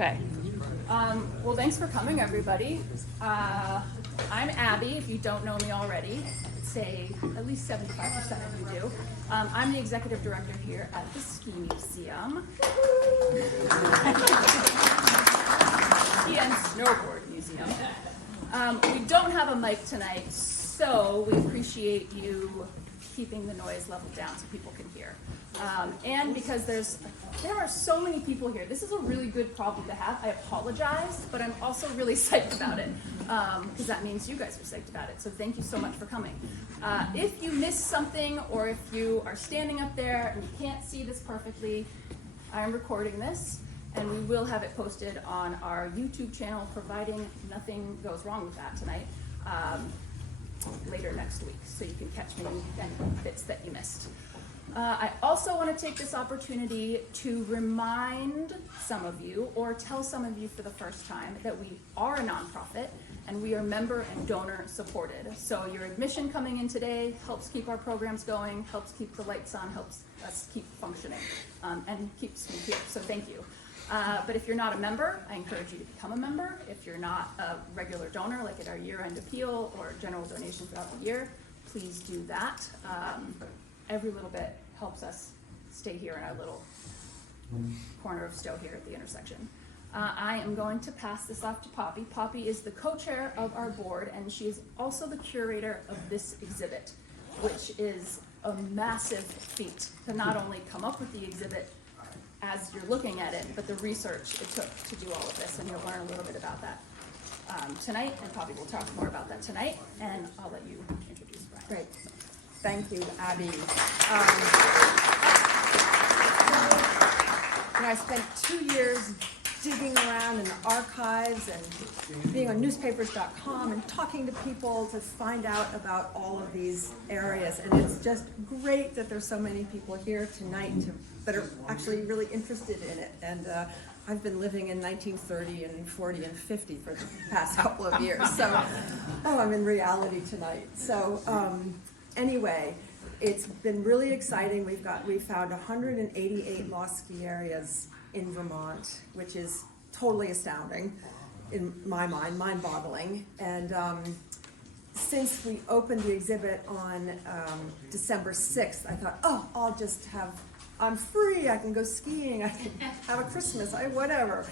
Okay. Well, thanks for coming, everybody. I'm Abby, if you don't know me already. I'd say at least 75% of you do. I'm the executive director here at the Ski Museum. Ski and Snowboard Museum. We don't have a mic tonight, so we appreciate you keeping the noise level down so people can hear. And because there are so many people here, this is a really good problem to have. I apologize, but I'm also really psyched about it, because that means you guys are psyched about it. So thank you so much for coming. If you missed something, or if you are standing up there and you can't see this perfectly, I'm recording this, and we will have it posted on our YouTube channel, providing nothing goes wrong with that tonight, later next week, so you can catch me any bits that you missed. I also want to take this opportunity to remind some of you, or tell some of you for the first time, that we are a nonprofit and we are member and donor supported. So your admission coming in today helps keep our programs going, helps keep the lights on, helps us keep functioning, and keeps me here, so thank you. But if you're not a member, I encourage you to become a member. If you're not a regular donor, like at our year-end appeal or general donation throughout the year, please do that. Every little bit helps us stay here in our little corner of Stowe here at the intersection. I am going to pass this off to Poppy. Poppy is the co-chair of our board, and she is also the curator of this exhibit, which is a massive feat to not only come up with the exhibit as you're looking at it, but the research it took to do all of this, and you'll learn a little bit about that tonight, and Poppy will talk more about that tonight, and I'll let you introduce Brian. Great. Thank you, Abby. I spent 2 years digging around in the archives and being on newspapers.com and talking to people to find out about all of these areas. And it's just great that there's so many people here tonight that are actually really interested in it. And I've been living in 1930 and 40 and 50 for the past couple of years. So, I'm in reality tonight. So, anyway, it's been really exciting. We found 188 lost ski areas in Vermont, which is totally astounding in my mind, mind-boggling. And since we opened the exhibit on December 6th, I thought, I'm free, I can go skiing, I can have a Christmas, whatever.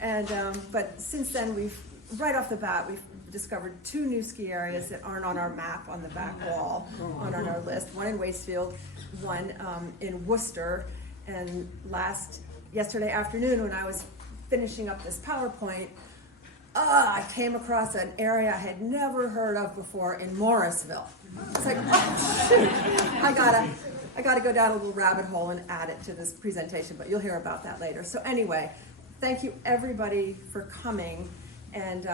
And but since then, right off the bat, we've discovered 2 new ski areas that aren't on our map on the back wall, on our list. One in Wastefield, one in Worcester. And yesterday afternoon, when I was finishing up this PowerPoint, I came across an area I had never heard of before in Morrisville. It's like, oh shoot, I gotta go down a little rabbit hole and add it to this presentation, but you'll hear about that later. So anyway, thank you everybody for coming. And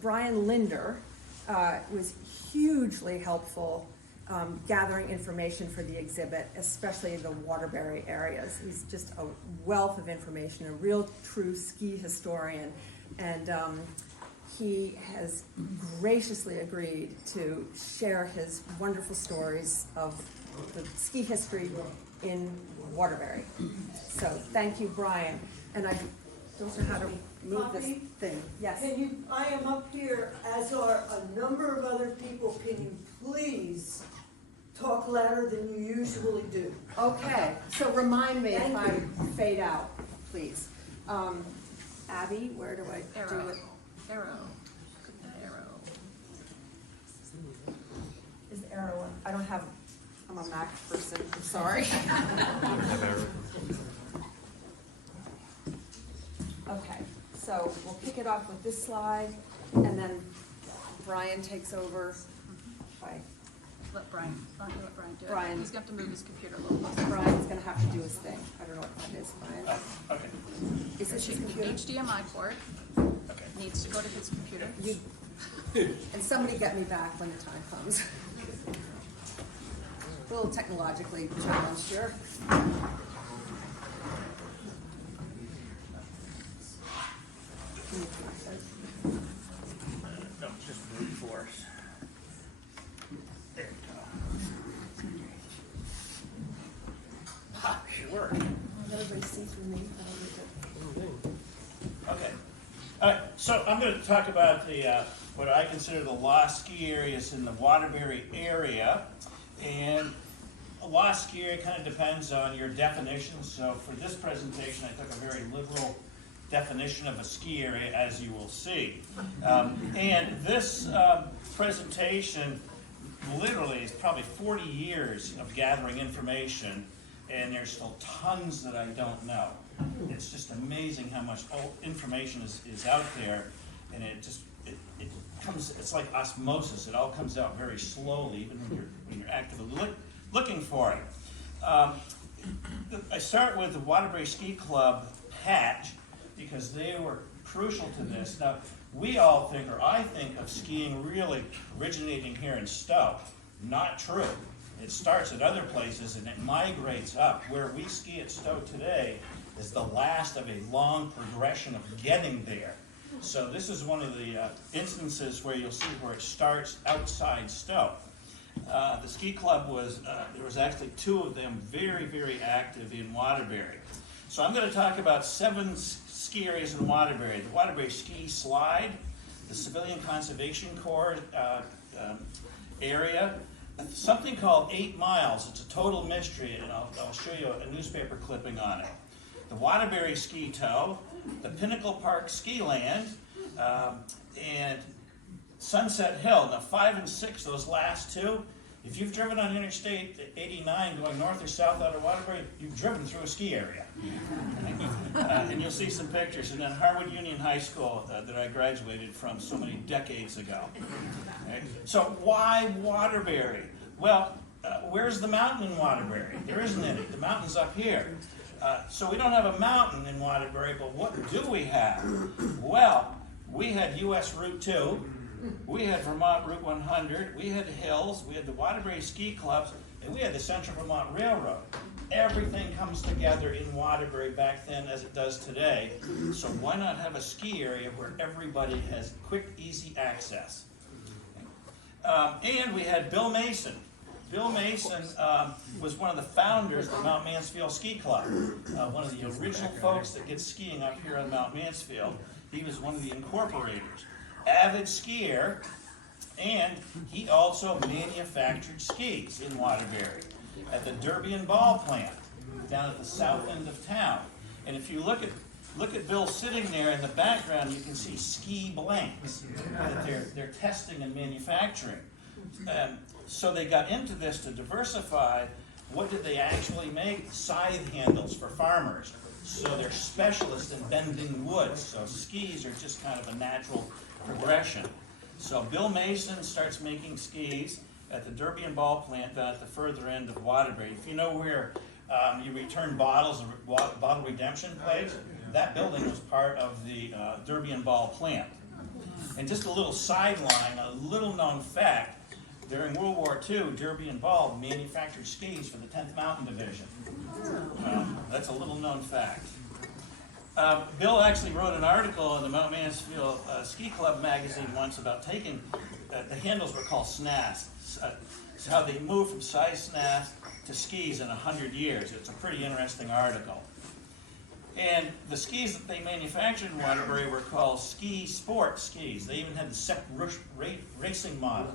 Brian Lindner was hugely helpful gathering information for the exhibit, especially the Waterbury areas. He's just a wealth of information, a real true ski historian. And he has graciously agreed to share his wonderful stories of the ski history in Waterbury. So thank you, Brian. And I don't know how to move this thing. Yes. I am up here, as are a number of other people. Can you please talk louder than you usually do? Okay, so remind me if I fade out, please. Abby, where do I do it? Arrow. Is the arrow on? I don't have, I'm a Mac person, I'm sorry. Okay, so we'll kick it off with this slide, and then Brian takes over. Let Brian do it. Brian. He's going to have to move his computer a little closer. Brian's gonna have to do his thing. I don't know what that is, Brian. Okay. Is this his computer? HDMI port. Okay. Needs to go to his computer. And somebody get me back when the time comes. A little technologically challenged here. No, it's just brute force. There you go. Ah, it worked. Everybody see through me. Okay. So I'm going to talk about the what I consider the lost ski areas in the Waterbury area. And a lost ski area kind of depends on your definition. So for this presentation, I took a very liberal definition of a ski area, as you will see. And this presentation literally is probably 40 years of gathering information, and there's still tons that I don't know. It's just amazing how much information is out there, and it comes, it's like osmosis. It all comes out very slowly, even when you're actively looking for it. I start with the Waterbury Ski Club patch, because they were crucial to this. Now, we all think, or I think, of skiing really originating here in Stowe. Not true. It starts at other places and it migrates up. Where we ski at Stowe today is the last of a long progression of getting there. So this is one of the instances where you'll see where it starts outside Stowe. The ski club there was actually 2 of them very, very active in Waterbury. So I'm going to talk about 7 ski areas in Waterbury. The Waterbury Ski Slide, the Civilian Conservation Corps area, something called 8 Miles. It's a total mystery, and I'll show you a newspaper clipping on it. The Waterbury Ski Tow, the Pinnacle Park Ski Land, and Sunset Hill. Now 5 and 6, those last 2, if you've driven on Interstate 89 going north or south out of Waterbury, you've driven through a ski area. And you'll see some pictures. And then Harwood Union High School that I graduated from so many decades ago. Okay. So why Waterbury? Well, where's the mountain in Waterbury? There isn't any. The mountain's up here. So we don't have a mountain in Waterbury, but what do we have? Well, we had US Route 2. We had Vermont Route 100, we had hills, we had the Waterbury Ski Clubs, and we had the Central Vermont Railroad. Everything comes together in Waterbury back then as it does today, so why not have a ski area where everybody has quick, easy access? And we had Bill Mason. Bill Mason was one of the founders of the Mount Mansfield Ski Club, one of the original folks that gets skiing up here on Mount Mansfield. He was one of the incorporators. Avid skier, and he also manufactured skis in Waterbury at the Derby and Ball plant down at the south end of town. And if you look at Bill sitting there in the background, you can see ski blanks that they're testing and manufacturing. So they got into this to diversify. What did they actually make? Scythe handles for farmers. So they're specialists in bending wood. So skis are just kind of a natural progression. So Bill Mason starts making skis at the Derby and Ball plant down at the further end of Waterbury. If you know where you return bottles of bottle redemption place, that building was part of the Derby and Ball plant. And just a little sideline, a little known fact, during World War II, Derby and Ball manufactured skis for the 10th Mountain Division. That's a little known fact. Bill actually wrote an article in the Mount Mansfield Ski Club magazine once about taking, the handles were called snaths, so how they moved from size snaths to skis in 100 years. It's a pretty interesting article. And the skis that they manufactured in Waterbury were called ski sport skis. They even had the SEP racing model.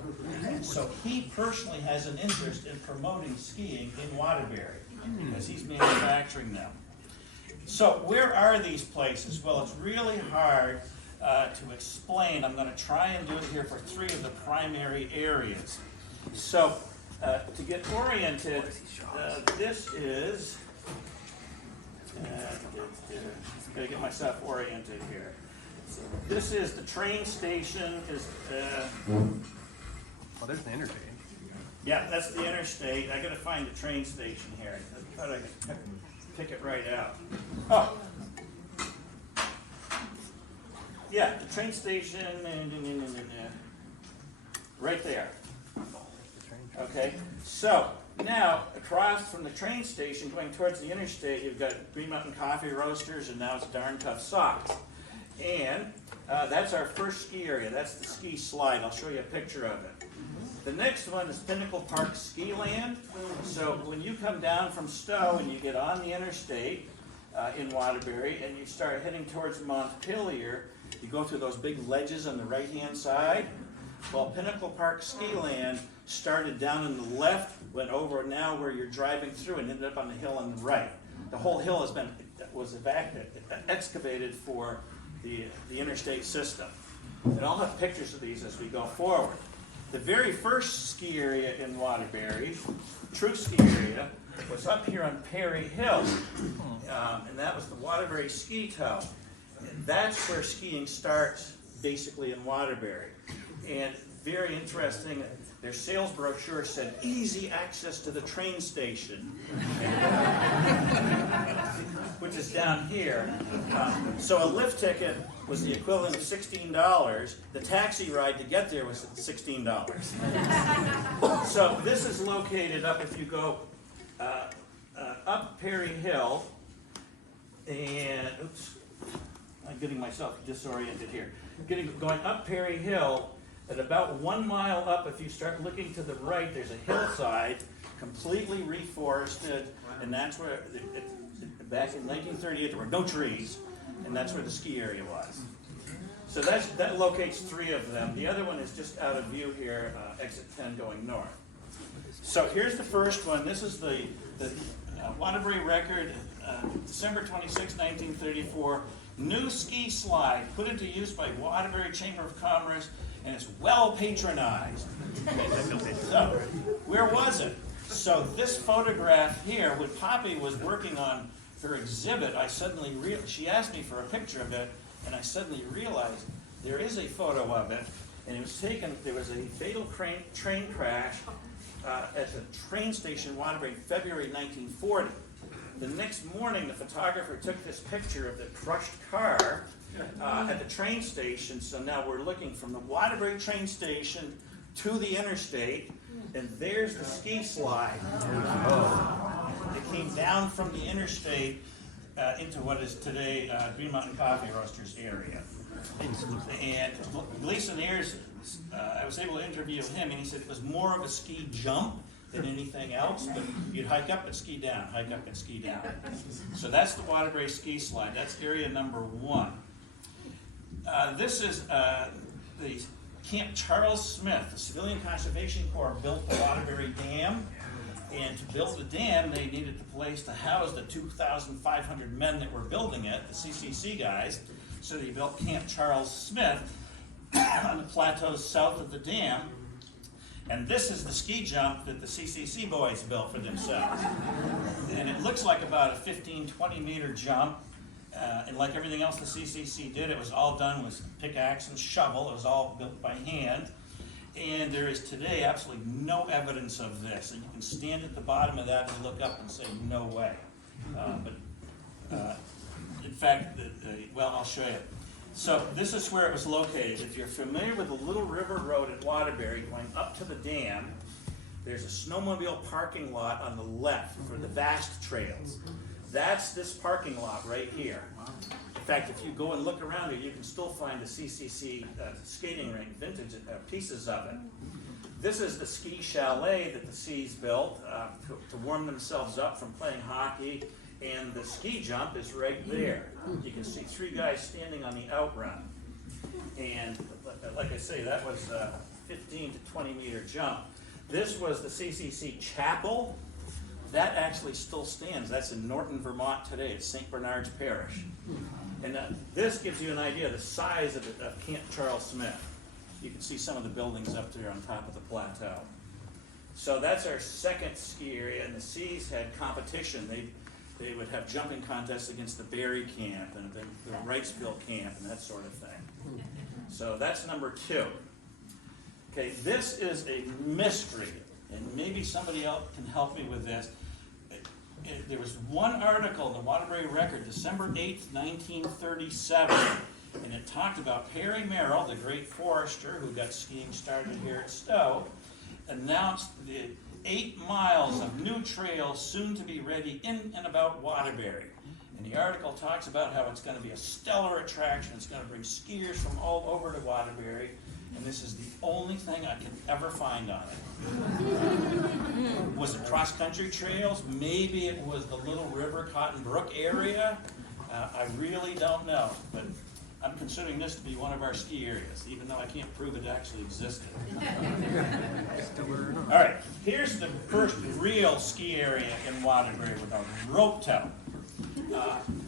So he personally has an interest in promoting skiing in Waterbury because he's manufacturing them. So where are these places? Well, it's really hard to explain. I'm going to try and do it here for 3 of the primary areas. So to get oriented, this is, gotta get myself oriented here. So this is the train station. Oh, there's the Interstate. Yeah, that's the Interstate. I gotta find the train station here. I thought I could pick it right out. Oh. Yeah, the train station, right there. Okay, so now across from the train station going towards the Interstate, you've got Green Mountain Coffee Roasters, and now it's Darn Tough Socks. And that's our first ski area. That's the ski slide. I'll show you a picture of it. The next one is Pinnacle Park Ski Land. So when you come down from Stowe and you get on the Interstate in Waterbury and you start heading towards Montpelier, You go through those big ledges on the right-hand side. Well, Pinnacle Park Ski Land started down on the left, went over now where you're driving through, and ended up on the hill on the right. The whole hill was excavated for the interstate system. And I'll have pictures of these as we go forward. The very first ski area in Waterbury, true ski area, was up here on Perry Hill, and that was the Waterbury Ski Tow. And that's where skiing starts, basically, in Waterbury. And very interesting, their sales brochure said easy access to the train station, which is down here. So a lift ticket was the equivalent of $16. The taxi ride to get there was $16. So this is located up, if you go up Perry Hill, and, oops, I'm getting myself disoriented here. Going up Perry Hill, at about 1 mile up, if you start looking to the right, there's a hillside, completely reforested, and that's where, back in 1938, there were no trees, and that's where the ski area was. So that locates 3 of them. The other one is just out of view here, exit 10 going north. So here's the first one. This is the Waterbury record, December 26, 1934. New ski slide put into use by Waterbury Chamber of Commerce, and it's well patronized. So, where was it? So this photograph here, when Poppy was working on her exhibit, she asked me for a picture of it, and I suddenly realized there is a photo of it, and it was taken, there was a fatal train crash at the train station in Waterbury in February 1940. The next morning, the photographer took this picture of the crushed car at the train station. So now we're looking from the Waterbury train station to the interstate, and there's the ski slide. It came down from the interstate into what is today Green Mountain Coffee Roasters area. And Gleason Ayers, I was able to interview him, and he said it was more of a ski jump than anything else, but you'd hike up and ski down, hike up and ski down. So that's the Waterbury ski slide. That's area number 1. This is the Camp Charles Smith. The Civilian Conservation Corps built the Waterbury Dam, and to build the dam, they needed the place to house the 2,500 men that were building it, the CCC guys. So they built Camp Charles Smith on the plateaus south of the dam. And this is the ski jump that the CCC boys built for themselves. And it looks like about a 15, 20 meter jump. And like everything else the CCC did, it was all done with pickaxe and shovel. It was all built by hand. And there is today absolutely no evidence of this. And you can stand at the bottom of that and look up and say, no way. In fact, well, I'll show you. So this is where it was located. If you're familiar with the Little River Road at Waterbury, going up to the dam, there's a snowmobile parking lot on the left for the vast trails. That's this parking lot right here. In fact, if you go and look around here, you can still find the CCC skating rink, vintage pieces of it. This is the ski chalet that the C's built to warm themselves up from playing hockey. And the ski jump is right there. You can see 3 guys standing on the outrun. And like I say, that was a 15 to 20 meter jump. This was the CCC chapel. That actually still stands. That's in Norton, Vermont today. It's St. Bernard's Parish. And this gives you an idea of the size of Camp Charles Smith. You can see some of the buildings up there on top of the plateau. So that's our second ski area, and the C's had competition. They would have jumping contests against the Barry camp and the Wrightsville camp and that sort of thing. So that's number 2. Okay, this is a mystery, and maybe somebody else can help me with this. There was one article in the Waterbury Record, December 8th, 1937, and it talked about Perry Merrill, the great forester who got skiing started here at Stowe, announced the 8 miles of new trails soon to be ready in and about Waterbury. And the article talks about how it's going to be a stellar attraction. It's going to bring skiers from all over to Waterbury. And this is the only thing I can ever find on it. Was it cross-country trails? Maybe it was the Little River, Cotton Brook area. I really don't know. But I'm considering this to be one of our ski areas, even though I can't prove it actually existed. All right, here's the first real ski area in Waterbury with a rope tow.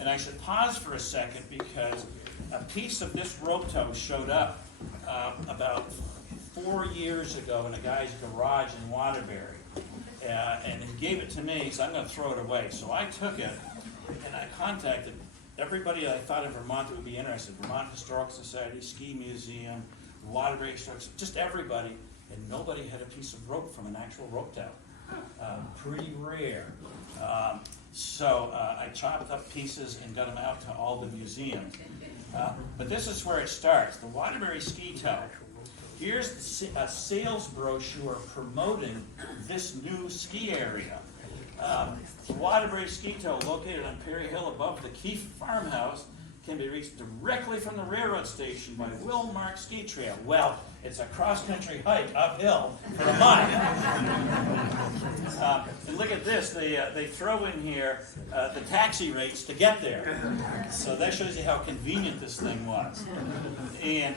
And I should pause for a second because a piece of this rope tow showed up about 4 years ago in a guy's garage in Waterbury. And he gave it to me, so I'm going to throw it away. So I took it and I contacted everybody I thought in Vermont that would be interested. Vermont Historical Society, Ski Museum, the Waterbury Historical, just everybody. And nobody had a piece of rope from an actual rope tow. Pretty rare. So I chopped up pieces and got them out to all the museums. But this is where it starts, the Waterbury Ski Tow. Here's a sales brochure promoting this new ski area. The Waterbury Ski Tow, located on Perry Hill above the Keefe Farmhouse, can be reached directly from the railroad station by Willmark Ski Trail. Well, it's a cross-country hike uphill for a mile. And look at this, they throw in here the taxi rates to get there. So that shows you how convenient this thing was. And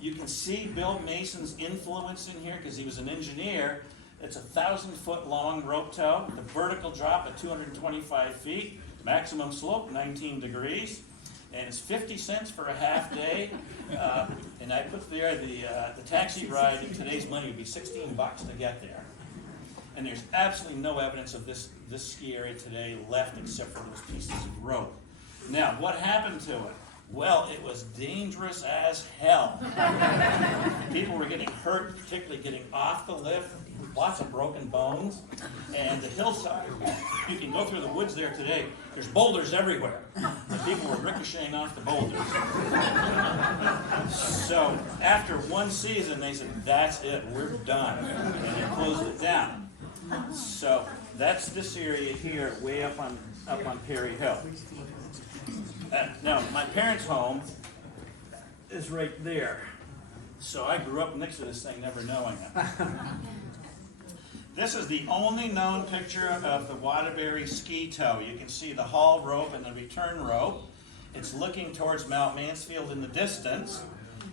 you can see Bill Mason's influence in here because he was an engineer. It's a 1,000-foot long rope tow, the vertical drop at 225 feet, maximum slope 19 degrees. And it's 50 cents for a half day. And I put there the taxi ride in today's money would be 16 bucks to get there. And there's absolutely no evidence of this ski area today left except for those pieces of rope. Now, what happened to it? Well, it was dangerous as hell. People were getting hurt, particularly getting off the lift, lots of broken bones. And the hillside, you can go through the woods there today, there's boulders everywhere. And people were ricocheting off the boulders. So after one season, they said, that's it, we're done. And they closed it down. So that's this area here, way up on Perry Hill. Now, my parents' home is right there. So I grew up next to this thing, never knowing it. This is the only known picture of the Waterbury Ski Tow. You can see the haul rope and the return rope. It's looking towards Mount Mansfield in the distance.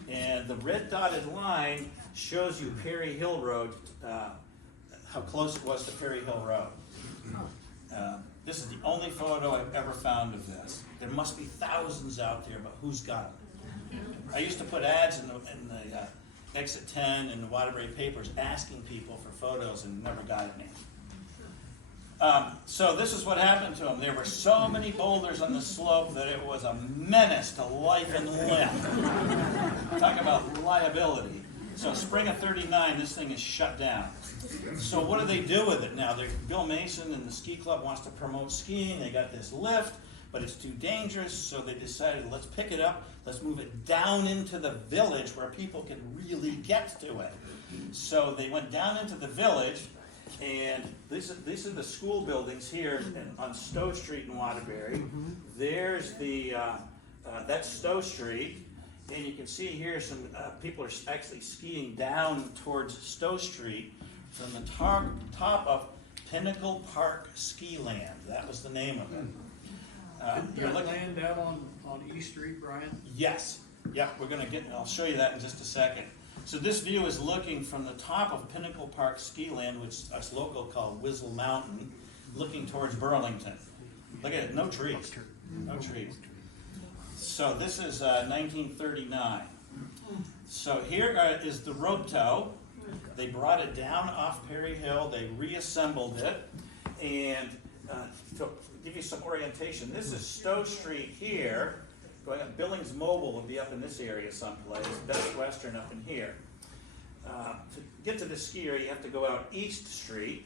And the red dotted line shows you Perry Hill Road, how close it was to Perry Hill Road. This is the only photo I've ever found of this. There must be thousands out there, but who's got them? I used to put ads in the Exit 10 and the Waterbury papers asking people for photos and never got any. So this is what happened to them. There were so many boulders on the slope that it was a menace to life and limb. Talk about liability. So spring of '39, this thing is shut down. So what do they do with it now? Bill Mason and the ski club wants to promote skiing. They got this lift, but it's too dangerous, so they decided, let's pick it up, let's move it down into the village where people can really get to it. So they went down into the village, and these are the school buildings here on Stowe Street in Waterbury. There's that's Stowe Street. And you can see here some people are actually skiing down towards Stowe Street from the top of Pinnacle Park Ski Land. That was the name of it. You're land out on East Street, Brian? Yes. Yep, we're going to get, I'll show you that in just a second. So this view is looking from the top of Pinnacle Park Ski Land, which us local call Whizzle Mountain, looking towards Burlington. Look at it, no trees. No trees. So this is 1939. So here is the rope tow. They brought it down off Perry Hill. They reassembled it. And to give you some orientation, this is Stowe Street here. Going up, Billings Mobile will be up in this area someplace. Best Western up in here. To get to the ski area, you have to go out East Street.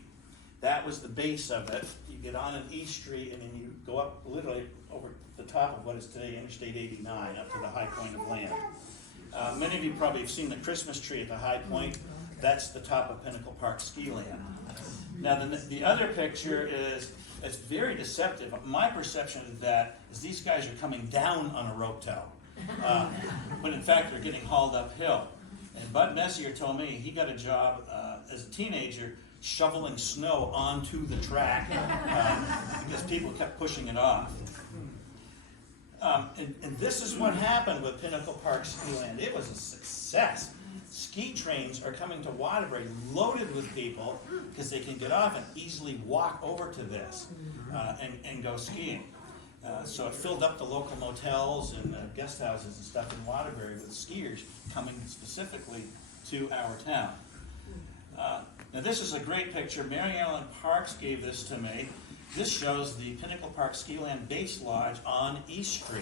That was the base of it. You get on an East Street, and then you go up literally over the top of what is today Interstate 89, up to the high point of land. Many of you probably have seen the Christmas tree at the high point. That's the top of Pinnacle Park Ski Land. Now, the other picture is, it's very deceptive. My perception of that is these guys are coming down on a rope tow. But in fact, they're getting hauled uphill. And Bud Messier told me he got a job as a teenager shoveling snow onto the track because people kept pushing it off. And this is what happened with Pinnacle Park Ski Land. It was a success. Ski trains are coming to Waterbury loaded with people because they can get off and easily walk over to this and go skiing. So it filled up the local motels and guest houses and stuff in Waterbury with skiers coming specifically to our town. Now this is a great picture. Mary Ellen Parks gave this to me. This shows the Pinnacle Park Ski Land Base Lodge on East Street.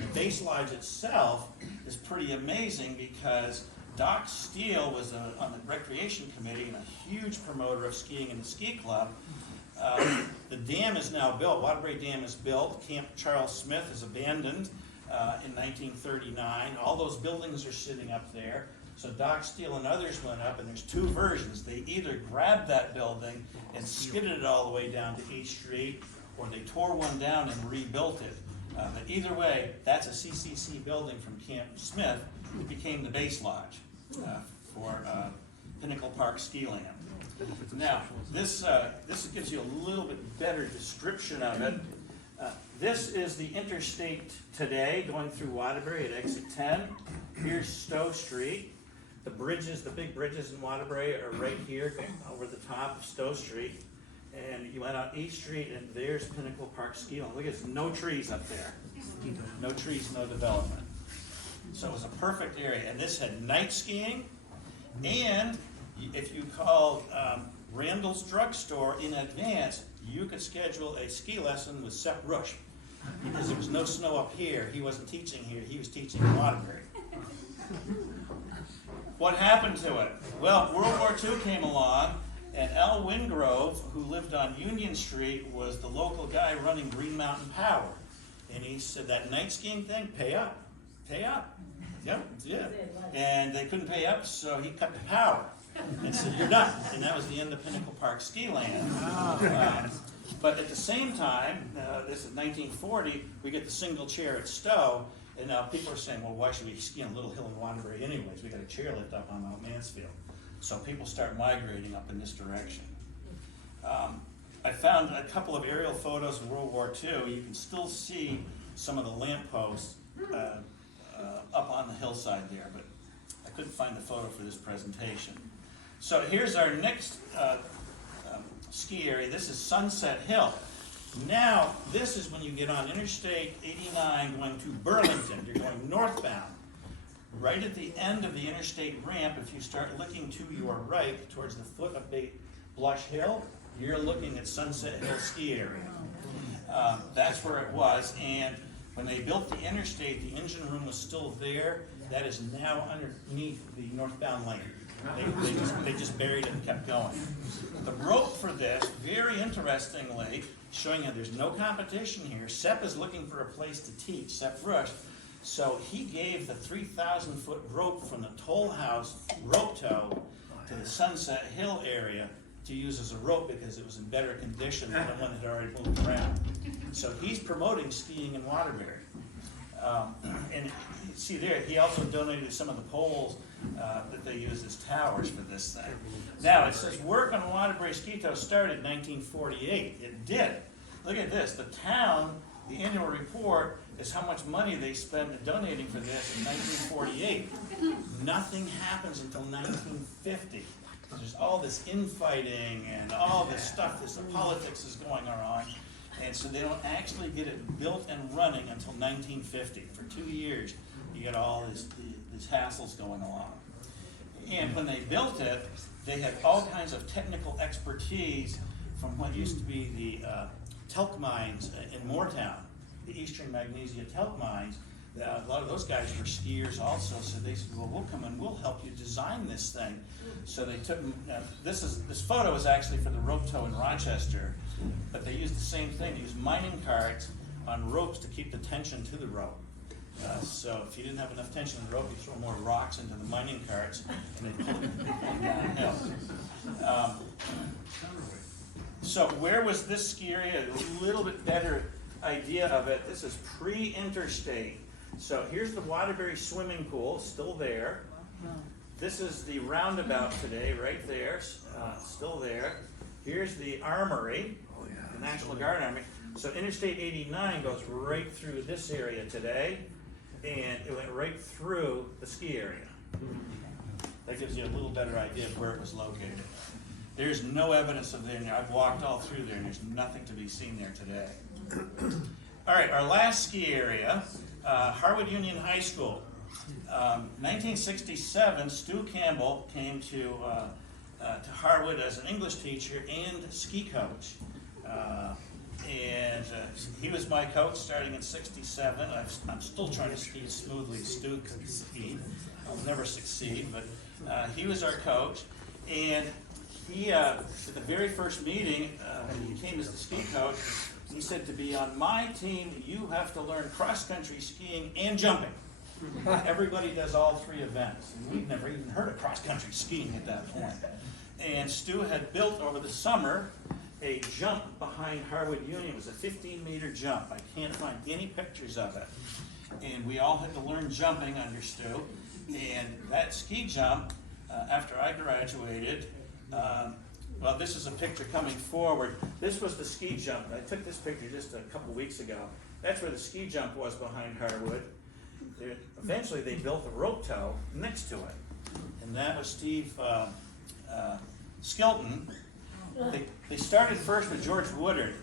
The Base Lodge itself is pretty amazing because Doc Steele was on the recreation committee and a huge promoter of skiing in the ski club. The dam is now built. Waterbury Dam is built. Camp Charles Smith is abandoned in 1939. All those buildings are sitting up there. So Doc Steele and others went up, and there's two versions. They either grabbed that building and skidded it all the way down to East Street, or they tore one down and rebuilt it. But either way, that's a CCC building from Camp Smith. It became the Base Lodge for Pinnacle Park Ski Land. Now, this gives you a little bit better description of it. This is the Interstate today going through Waterbury at exit 10. Here's Stowe Street. The bridges, the big bridges in Waterbury are right here going over the top of Stowe Street. And you went out East Street and there's Pinnacle Park Ski Land. Look, there's no trees up there. No trees, no development. So it was a perfect area. And this had night skiing, and if you called Randall's Drugstore in advance, you could schedule a ski lesson with Sepp Rush. Because there was no snow up here, he wasn't teaching here, he was teaching in Waterbury. What happened to it? Well, World War II came along, and Al Wingrove, who lived on Union Street, was the local guy running Green Mountain Power. And he said, that night skiing thing, pay up. Pay up. Yep, yeah. And they couldn't pay up, so he cut the power. And said, you're done. And that was the end of Pinnacle Park Ski Land. But at the same time, this is 1940, we get the single chair at Stowe, and now people are saying, well, why should we ski on Little Hill in Waterbury anyways? We got a chairlift up on Mount Mansfield. So people start migrating up in this direction. I found a couple of aerial photos of World War II. You can still see some of the lampposts up on the hillside there, but I couldn't find the photo for this presentation. So here's our next ski area. This is Sunset Hill. Now, this is when you get on Interstate 89 going to Burlington. You're going northbound. Right at the end of the interstate ramp, if you start looking to your right towards the foot of Blush Hill, you're looking at Sunset Hill ski area. That's where it was, and when they built the interstate, the engine room was still there. That is now underneath the northbound lane. They just buried it and kept going. The rope for this, very interestingly, showing you there's no competition here. Sepp is looking for a place to teach, Sepp Rush. So he gave the 3,000-foot rope from the toll house rope tow to the Sunset Hill area to use as a rope because it was in better condition than the one that had already moved around. So he's promoting skiing in Waterbury. And you see there, he also donated some of the poles that they used as towers for this thing. Now, it says work on Waterbury Ski Tow started in 1948. It did. Look at this. The town, the annual report, is how much money they spent donating for this in 1948. Nothing happens until 1950. There's all this infighting and all this stuff, the politics is going on. And so they don't actually get it built and running until 1950. For 2 years, you get all these hassles going along. And when they built it, they had all kinds of technical expertise from what used to be the talc mines in Moortown, the Eastern Magnesia talc mines. A lot of those guys were skiers also, so they said, well, we'll come and we'll help you design this thing. So they took, this photo is actually for the rope tow in Rochester, but they used the same thing. They used mining carts on ropes to keep the tension to the rope. So if you didn't have enough tension in the rope, you throw more rocks into the mining carts, and they pull it downhill. So where was this ski area? A little bit better idea of it. This is pre-interstate. So here's the Waterbury swimming pool, still there. This is the roundabout today, right there, still there. Here's the armory, the National Guard Armory. So Interstate 89 goes right through this area today, and it went right through the ski area. That gives you a little better idea of where it was located. There's no evidence of there. I've walked all through there, and there's nothing to be seen there today. All right, our last ski area, Harwood Union High School. 1967, Stu Campbell came to Harwood as an English teacher and ski coach. He was my coach starting in '67. I'm still trying to ski as smoothly as Stu could ski. I'll never succeed, but he was our coach. And he, at the very first meeting, when he came as the ski coach, he said, to be on my team, you have to learn cross-country skiing and jumping. Everybody does all three events. And we'd never even heard of cross-country skiing at that point. And Stu had built over the summer a jump behind Harwood Union. It was a 15-meter jump. I can't find any pictures of it. And we all had to learn jumping under Stu. And that ski jump, after I graduated, well, this is a picture coming forward. This was the ski jump. I took this picture just a couple weeks ago. That's where the ski jump was behind Harwood. Eventually, they built a rope tow next to it. And that was Steve Skilton. They started first with George Woodard.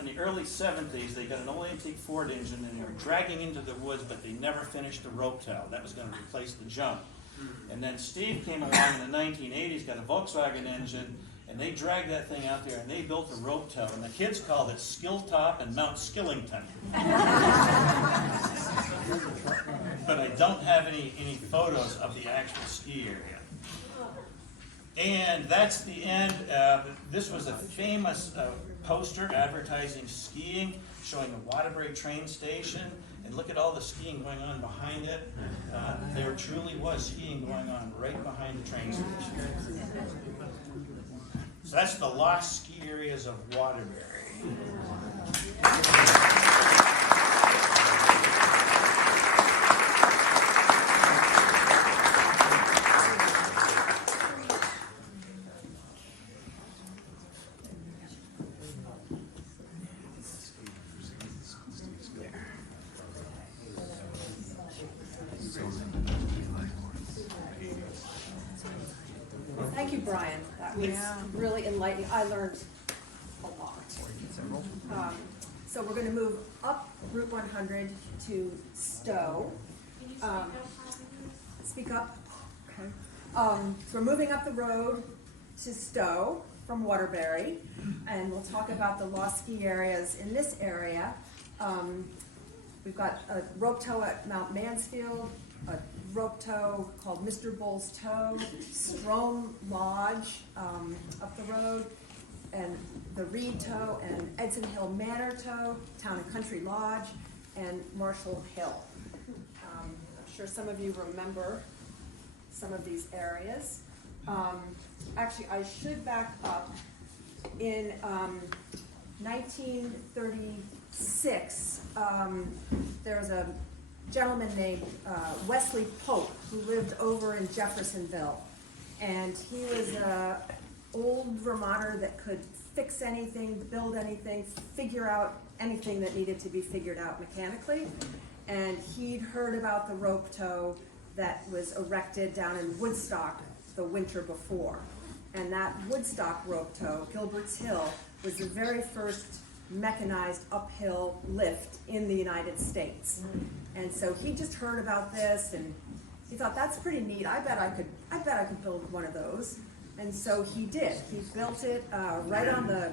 In the early 70s, they got an old antique Ford engine, and they were dragging into the woods, but they never finished the rope tow. That was going to replace the jump. And then Steve came along in the 1980s, got a Volkswagen engine, and they dragged that thing out there, and they built a rope tow. And the kids called it Skilltop and Mount Skillington. But I don't have any photos of the actual ski area. And that's the end. This was a famous poster advertising skiing, showing the Waterbury train station. And look at all the skiing going on behind it. There truly was skiing going on right behind the train station. So that's the lost ski areas of Waterbury. Thank you, Brian. That was really enlightening. I learned a lot. So we're going to move up Route 100 to Stowe. Speak up. Okay. So we're moving up the road to Stowe from Waterbury, and we'll talk about the lost ski areas in this area. We've got a rope tow at Mount Mansfield, a rope tow called Mr. Bull's Tow, Strom Lodge up the road, and the Reed Tow, and Edson Hill Manor Tow, Town and Country Lodge, and Marshall Hill. I'm sure some of you remember some of these areas. Actually, I should back up. In 1936, there was a gentleman named Wesley Pope who lived over in Jeffersonville, and he was an old Vermonter that could fix anything, build anything, figure out anything that needed to be figured out mechanically. And he'd heard about the rope tow that was erected down in Woodstock the winter before. And that Woodstock rope tow, Gilbert's Hill, was the very first mechanized uphill lift in the United States. And so he just heard about this, and he thought, that's pretty neat. I bet I could build one of those. And so he did. He built it right on the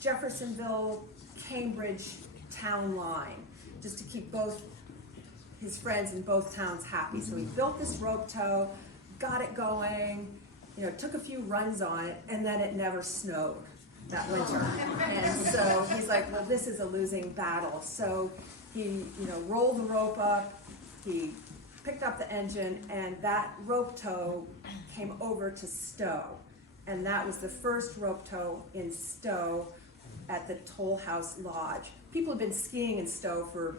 Jeffersonville, Cambridge town line, just to keep both his friends in both towns happy. So he built this rope tow, got it going, took a few runs on it, and then it never snowed that winter. And so he's like, well, this is a losing battle. So he, rolled the rope up, he picked up the engine, and that rope tow came over to Stowe. And that was the first rope tow in Stowe at the Toll House Lodge. People have been skiing in Stowe for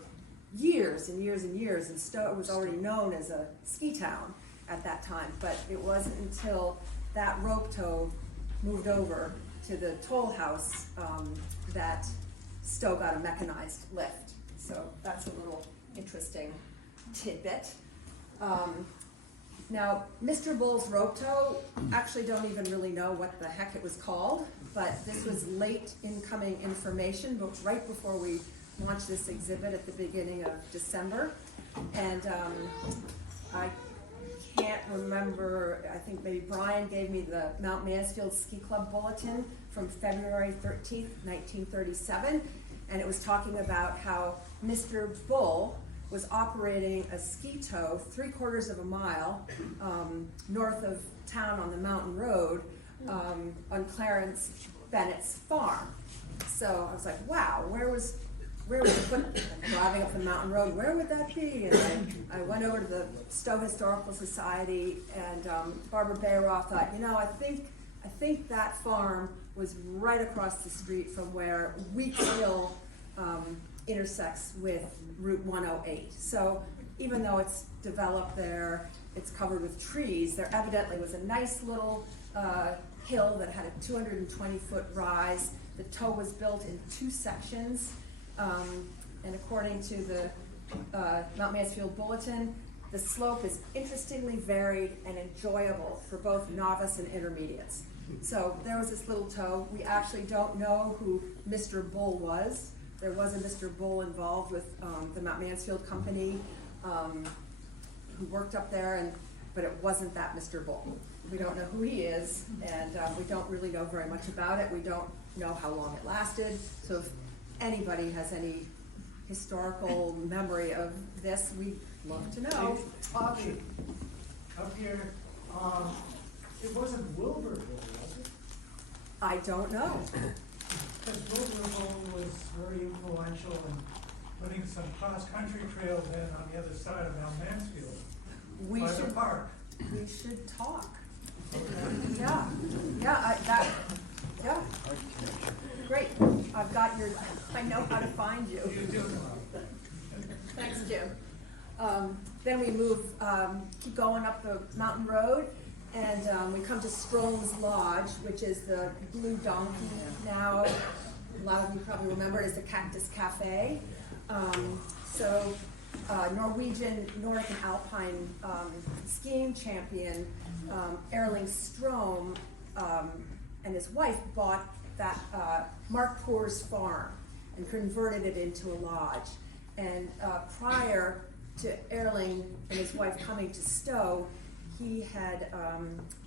years and years and years, and Stowe was already known as a ski town at that time, but it wasn't until that rope tow moved over to the toll house, that Stowe got a mechanized lift. So that's a little interesting tidbit. Now, Mr. Bull's rope tow, actually don't even really know what the heck it was called, but this was late incoming information, but right before we launched this exhibit at the beginning of December. And I can't remember, I think maybe Brian gave me the Mount Mansfield Ski Club Bulletin from February 13th, 1937, and it was talking about how Mr. Bull was operating a ski tow 3/4 of a mile north of town on the mountain road on Clarence Bennett's farm. So I was like, wow, where was it put? Driving up the mountain road, where would that be? And I went over to the Stowe Historical Society, and Barbara Bayroff thought, I think that farm was right across the street from where Weeks Hill intersects with Route 108. So even though it's developed there, it's covered with trees, there evidently was a nice little hill that had a 220-foot rise. The tow was built in 2 sections, and according to the Mount Mansfield Bulletin, the slope is interestingly varied and enjoyable for both novice and intermediates. So there was this little tow. We actually don't know who Mr. Bull was. There was a Mr. Bull involved with the Mount Mansfield Company who worked up there, but it wasn't that Mr. Bull. We don't know who he is, and we don't really know very much about it. We don't know how long it lasted. So if anybody has any historical memory of this, we'd love to know. Poppy, up here, it wasn't Wilburville, was it? I don't know. Because Wilburville was very influential in putting some cross-country trails in on the other side of Mount Mansfield, We by the should park. we should talk. Okay. Yeah. Great. I've got your. I know how to find you. You do. Thanks, Jim. Then we move, keep going up the mountain road, and we come to Strome's Lodge, which is the Blue Donkey now. A lot of you probably remember it as the Cactus Cafe. Norwegian Nordic and Alpine skiing champion Erling Strome and his wife bought that Mark Poor's farm and converted it into a lodge. And prior to Erling and his wife coming to Stowe, he had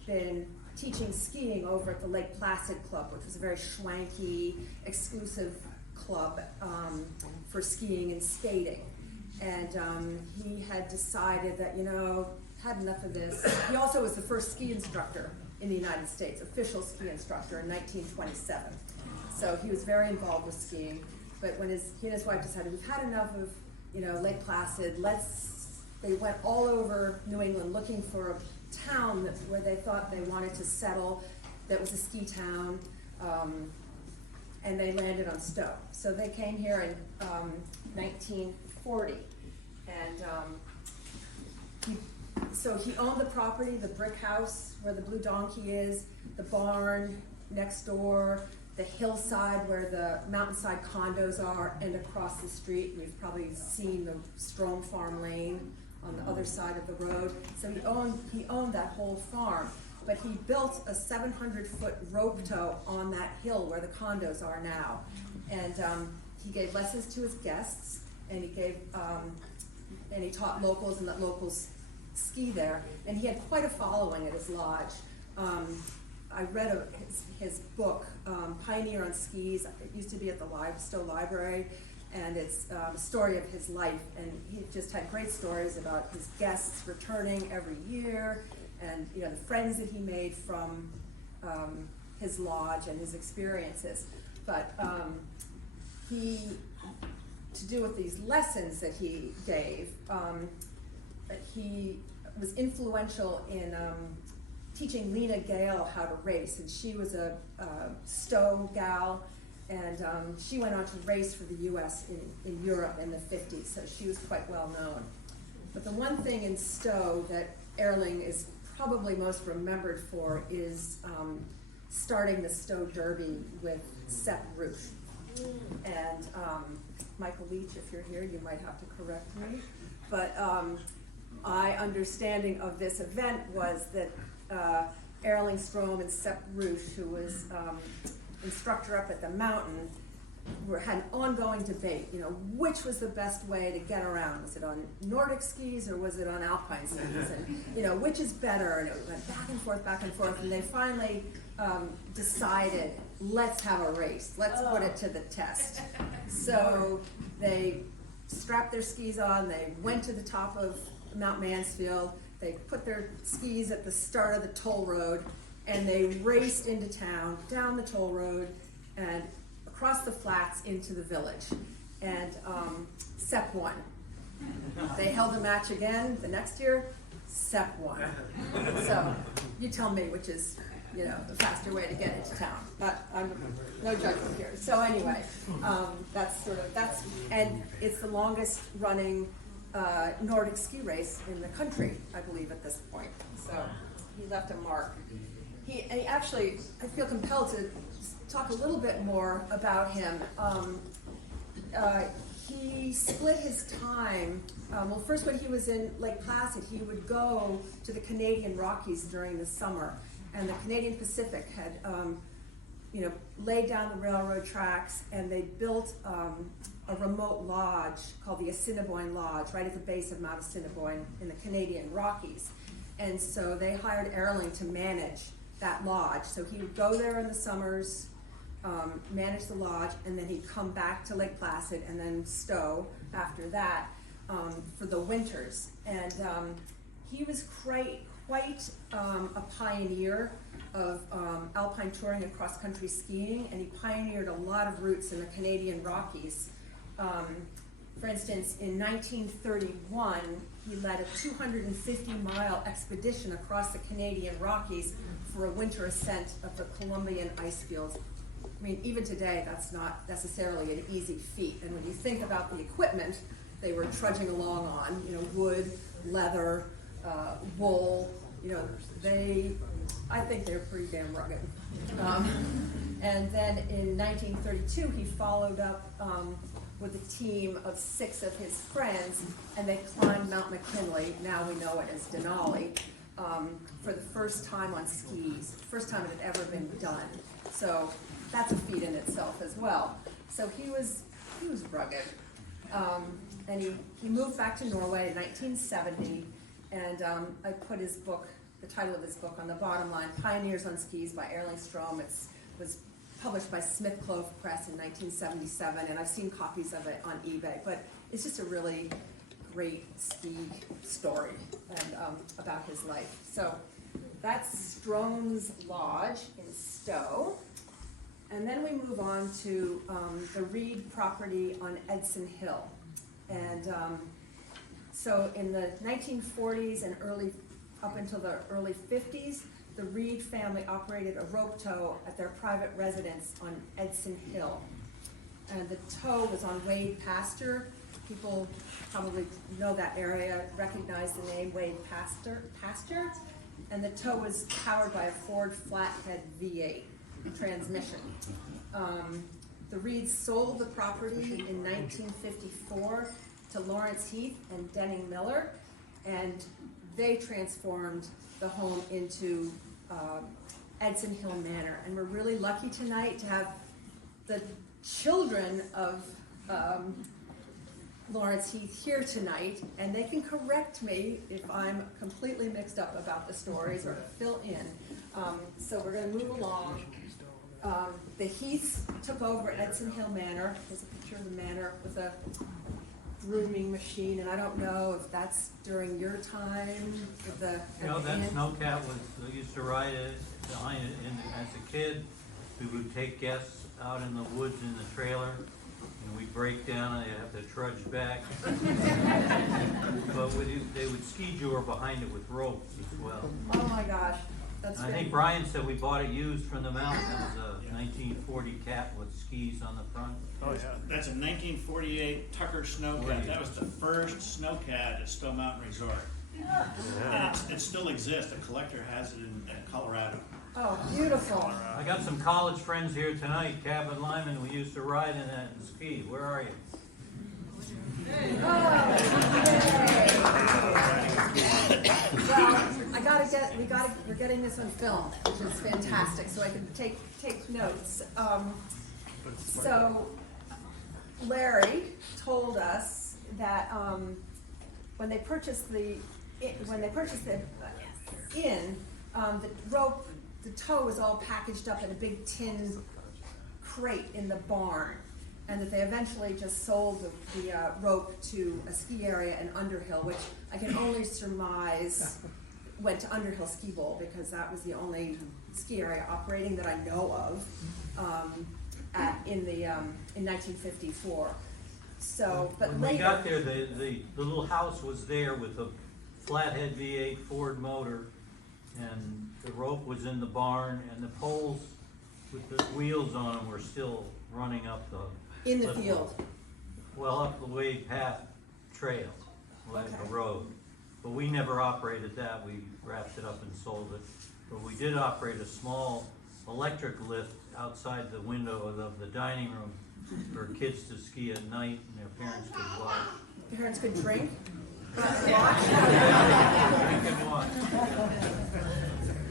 been teaching skiing over at the Lake Placid Club, which was a very schwanky, exclusive club for skiing and skating. And he had decided that, had enough of this. He also was the first ski instructor in the United States, official ski instructor in 1927. So he was very involved with skiing. But when he and his wife decided, we've had enough of, Lake Placid, they went all over New England looking for a town where they thought they wanted to settle, that was a ski town, and they landed on Stowe. So they came here in 1940, and he owned the property, the brick house where the Blue Donkey is, the barn next door, the hillside where the mountainside condos are, and across the street, we've probably seen the Strome Farm Lane on the other side of the road. So he owned that whole farm, but he built a 700-foot rope tow on that hill where the condos are now. And he gave lessons to his guests, and he taught locals and let locals ski there. And he had quite a following at his lodge. I read his book, Pioneer on Skis. It used to be at the Stowe Library, and it's a story of his life. And he just had great stories about his guests returning every year, and the friends that he made from his lodge and his experiences. But to do with these lessons that he gave, he was influential in teaching Lena Gale how to race, and she was a Stowe gal, and she went on to race for the U.S. in Europe in the 50s, so she was quite well known. But the one thing in Stowe that Erling is probably most remembered for is starting the Stowe Derby with Sepp Roosh. And Michael Leach, if you're here, you might have to correct me. But my understanding of this event was that Erling Strom and Sepp Roosh, who was instructor up at the mountain, had an ongoing debate, which was the best way to get around. Was it on Nordic skis or was it on alpine skis? And, which is better? And it went back and forth, and they finally decided, let's have a race. Let's put it to the test. So they strapped their skis on, they went to the top of Mount Mansfield, they put their skis at the start of the toll road, and they raced into town, down the toll road, and across the flats into the village. And Sepp won. They held a match again the next year, Sepp won. So you tell me which is, the faster way to get into town. But I'm no judgment here. So anyway, and it's the longest running Nordic ski race in the country, I believe, at this point. So he left a mark. And he actually, I feel compelled to talk a little bit more about him. He split his time. First when he was in Lake Placid, he would go to the Canadian Rockies during the summer, and the Canadian Pacific had, laid down the railroad tracks, and they built a remote lodge called the Assiniboine Lodge right at the base of Mount Assiniboine in the Canadian Rockies. And so they hired Erling to manage that lodge. So he would go there in the summers, manage the lodge, and then he'd come back to Lake Placid and then Stowe after that for the winters. And he was quite a pioneer of alpine touring and cross-country skiing, and he pioneered a lot of routes in the Canadian Rockies. For instance, in 1931, he led a 250-mile expedition across the Canadian Rockies for a winter ascent of the Columbian ice fields. I mean, even today, that's not necessarily an easy feat. And when you think about the equipment they were trudging along on, wood, leather, wool, I think they're pretty damn rugged. And then in 1932, he followed up with a team of 6 of his friends, and they climbed Mount McKinley, now we know it as Denali, for the first time on skis, first time it had ever been done. So that's a feat in itself as well. So he was rugged. And he moved back to Norway in 1970, and I put his book, the title of his book, on the bottom line, Pioneers on Skis by Erling Strom. It was published by Smith Clove Press in 1977, and I've seen copies of it on eBay, but it's just a really great ski story and about his life. So that's Strom's Lodge in Stowe. And then we move on to the Reed property on Edson Hill. And so in the 1940s and up until the early 50s, the Reed family operated a rope tow at their private residence on Edson Hill. And the tow was on Wade Pasture. People probably know that area, recognize the name Wade Pasture. And the tow was powered by a Ford flathead V8 transmission. The Reeds sold the property in 1954 to Lawrence Heath and Denning Miller, and they transformed the home into Edson Hill Manor. And we're really lucky tonight to have the children of Lawrence Heath here tonight, and they can correct me if I'm completely mixed up about the stories or fill in. So we're going to move along. The Heaths took over Edson Hill Manor. There's a picture of the manor with a grooming machine, and I don't know if that's during your time with the. That snowcat we used to ride it behind it, and as a kid, we would take guests out in the woods in the trailer, and we'd break down, and they'd have to trudge back. But they would ski jor behind it with ropes as well. Oh my gosh, that's I great. think Brian said we bought it used from the mountain. It was a 1940 cat with skis on the front. Oh, yeah. That's a 1948 Tucker snowcat. That was the first snowcat at Stowe Mountain Resort. And it still exists. A collector has it in Colorado. Oh, beautiful. I got some college friends here tonight, Cabot Lyman, we used to ride in that and ski. Where are you? Oh, well, we're getting this on film, which is fantastic, so I can take notes. So Larry told us that, when they purchased the inn, the rope, the tow was all packaged up in a big tin crate in the barn, and that they eventually just sold the rope to a ski area in Underhill, which I can only surmise went to Underhill Ski Bowl, because that was the only ski area operating that I know of in 1954. So, but When later, we got there, the little house was there with a flathead V8 Ford motor, and the rope was in the barn, and the poles with the wheels on them were still running up the in the cliff field. wall. Well, up the Wade Path Trail, like Okay. the road. But we never operated that, we wrapped it up and sold it. But we did operate a small electric lift outside the window of the dining room for kids to ski at night, and their parents could watch. Your parents could drink. They could watch.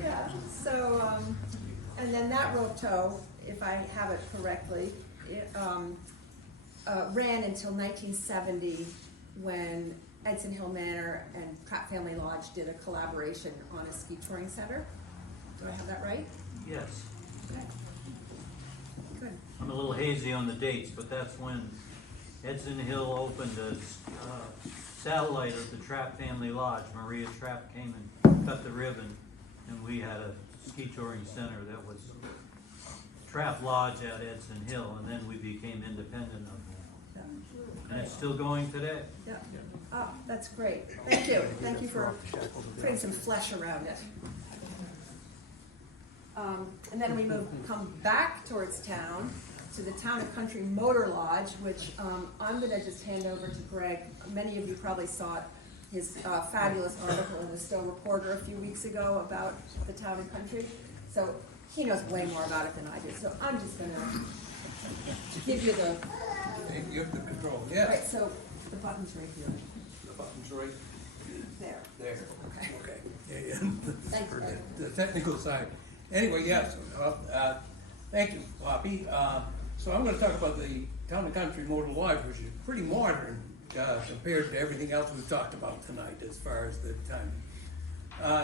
Yeah, so, and then that rope tow, if I have it correctly, it, ran until 1970, when Edson Hill Manor and Pratt Family Lodge did a collaboration on a ski touring center. Do I have that right? Yes. Okay. Good. I'm a little hazy on the dates, but that's when Edson Hill opened a satellite of the Trapp Family Lodge. Maria Trapp came and cut the ribbon, and we had a ski touring center that was Trapp Lodge at Edson Hill, and then we became independent of that. Yeah. And it's still going today. Yeah. Oh, that's great. Thank you. Thank you for putting some flesh around it. And then we come back towards town to the Town and Country Motor Lodge, which I'm gonna just hand over to Greg. Many of you probably saw his fabulous article in the Stowe Reporter a few weeks ago about the Town and Country. So he knows way more about it than I do. So I'm just gonna give you the, You have the control, right, yes. so the button's right here. The button's right There. there. Okay. Okay. Thanks, For Greg. the technical side. Anyway, yes, thank you, Poppy. So I'm gonna talk about the Town and Country Motor Lodge, which is pretty modern compared to everything else we've talked about tonight as far as the time.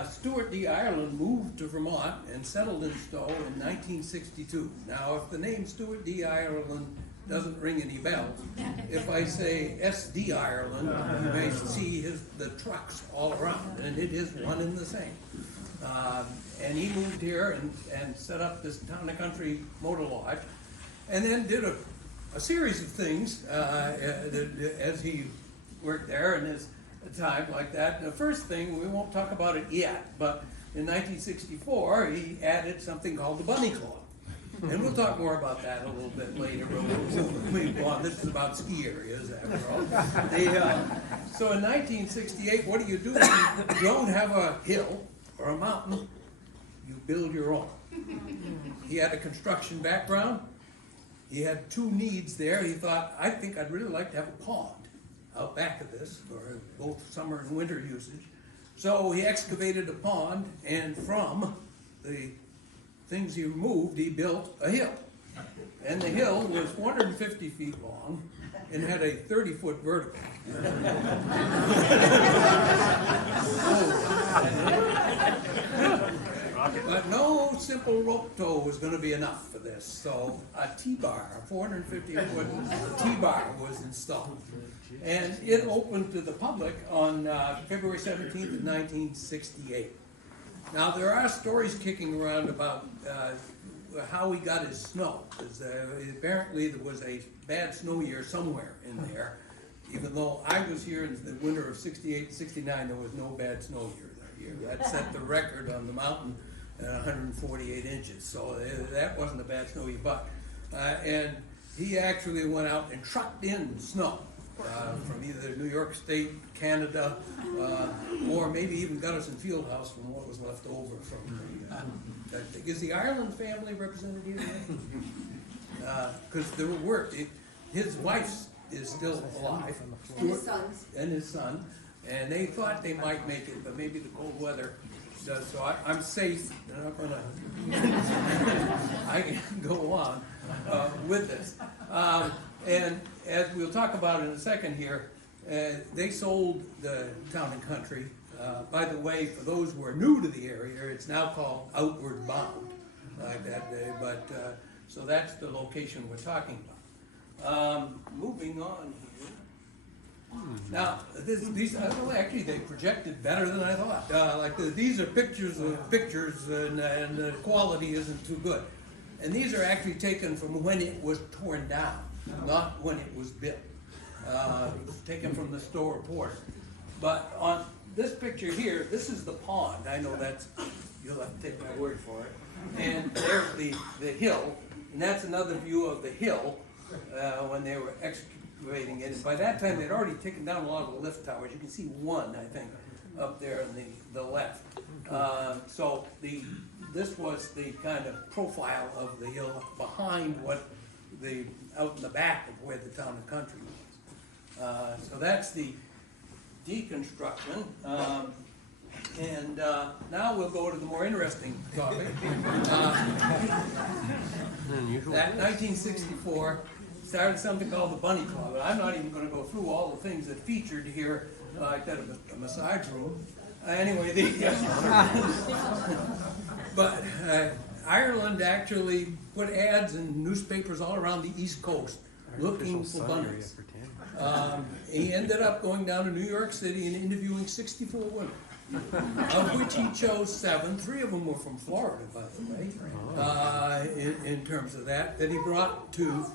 Stuart D. Ireland moved to Vermont and settled in Stowe in 1962. Now, if the name Stuart D. Ireland doesn't ring any bells, if I say S.D. Ireland, you may see the trucks all around, and it is one and the same. And he moved here and set up this Town and Country Motor Lodge, and then did a series of things as he worked there in his time like that. And the first thing, we won't talk about it yet, but in 1964, he added something called the Bunny Club. And we'll talk more about that a little bit later, but we'll move on. This is about ski areas, after all. So in 1968, what do? You don't have a hill or a mountain, you build your own. He had a construction background. He had two needs there. He thought, I think I'd really like to have a pond out back of this for both summer and winter usage. So he excavated a pond, and from the things he removed, he built a hill. And the hill was 450 feet long and had a 30-foot vertical. But no simple rope tow was going to be enough for this. So a T-bar, a 450-foot T-bar was installed. And it opened to the public on February 17th of 1968. Now, there are stories kicking around about how he got his snow. Because apparently there was a bad snow year somewhere in there. Even though I was here in the winter of 68, 69, there was no bad snow year that year. That set the record on the mountain at 148 inches. So that wasn't a bad snow year. But, and he actually went out and trucked in snow from either New York State, Canada, or maybe even Gunnison Fieldhouse from what was left over from the, is the Ireland family represented here? Because there were, his wife is still alive. And his sons. And his son, and they thought they might make it, but maybe the cold weather does, so I'm safe, and I'm gonna, I can go on with this. And as we'll talk about in a second here, they sold the Town and Country. By the way, for those who are new to the area, it's now called Outward Bound, like that day, but, so that's the location we're talking about. Moving on here. Now, these, well, actually, they projected better than I thought. These are pictures of pictures, and the quality isn't too good. And these are actually taken from when it was torn down, not when it was built. It was taken from the Stowe Reporter. But on this picture here, this is the pond. I know that's, you'll have to take my word for it. And there's the hill, and that's another view of the hill when they were excavating it. And by that time, they'd already taken down a lot of the lift towers. You can see one, I think, up there on the left. So this was the kind of profile of the hill behind what out in the back of where the Town and Country was. So that's the deconstruction. And now we'll go to the more interesting topic. That 1964 started something called the Bunny Club. And I'm not even going to go through all the things that featured here, like that a massage room. Anyway, but Ireland actually put ads in newspapers all around the East Coast looking for bunnies. He ended up going down to New York City and interviewing 64 women, of which he chose 7. 3 of them were from Florida, by the way, in terms of that he brought to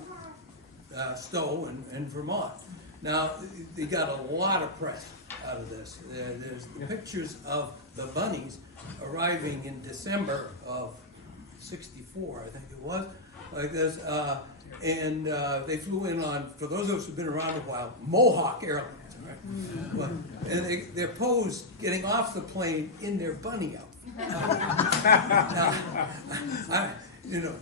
Stowe and Vermont. Now, they got a lot of press out of this. There's pictures of the bunnies arriving in December of '64, I think it was, like this, and they flew in on, for those of us who've been around a while, Mohawk Airlines, right? Well, and they're posed getting off the plane in their bunny outfit. Now,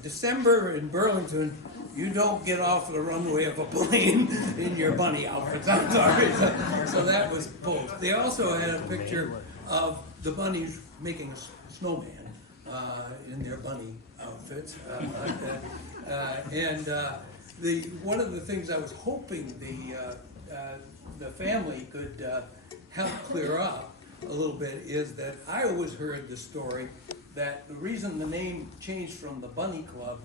December in Burlington, you don't get off the runway of a plane in your bunny outfits. I'm sorry. So that was posed. They also had a picture of the bunnies making a snowman in their bunny outfits. One of the things I was hoping the family could help clear up a little bit is that I always heard the story that the reason the name changed from the Bunny Club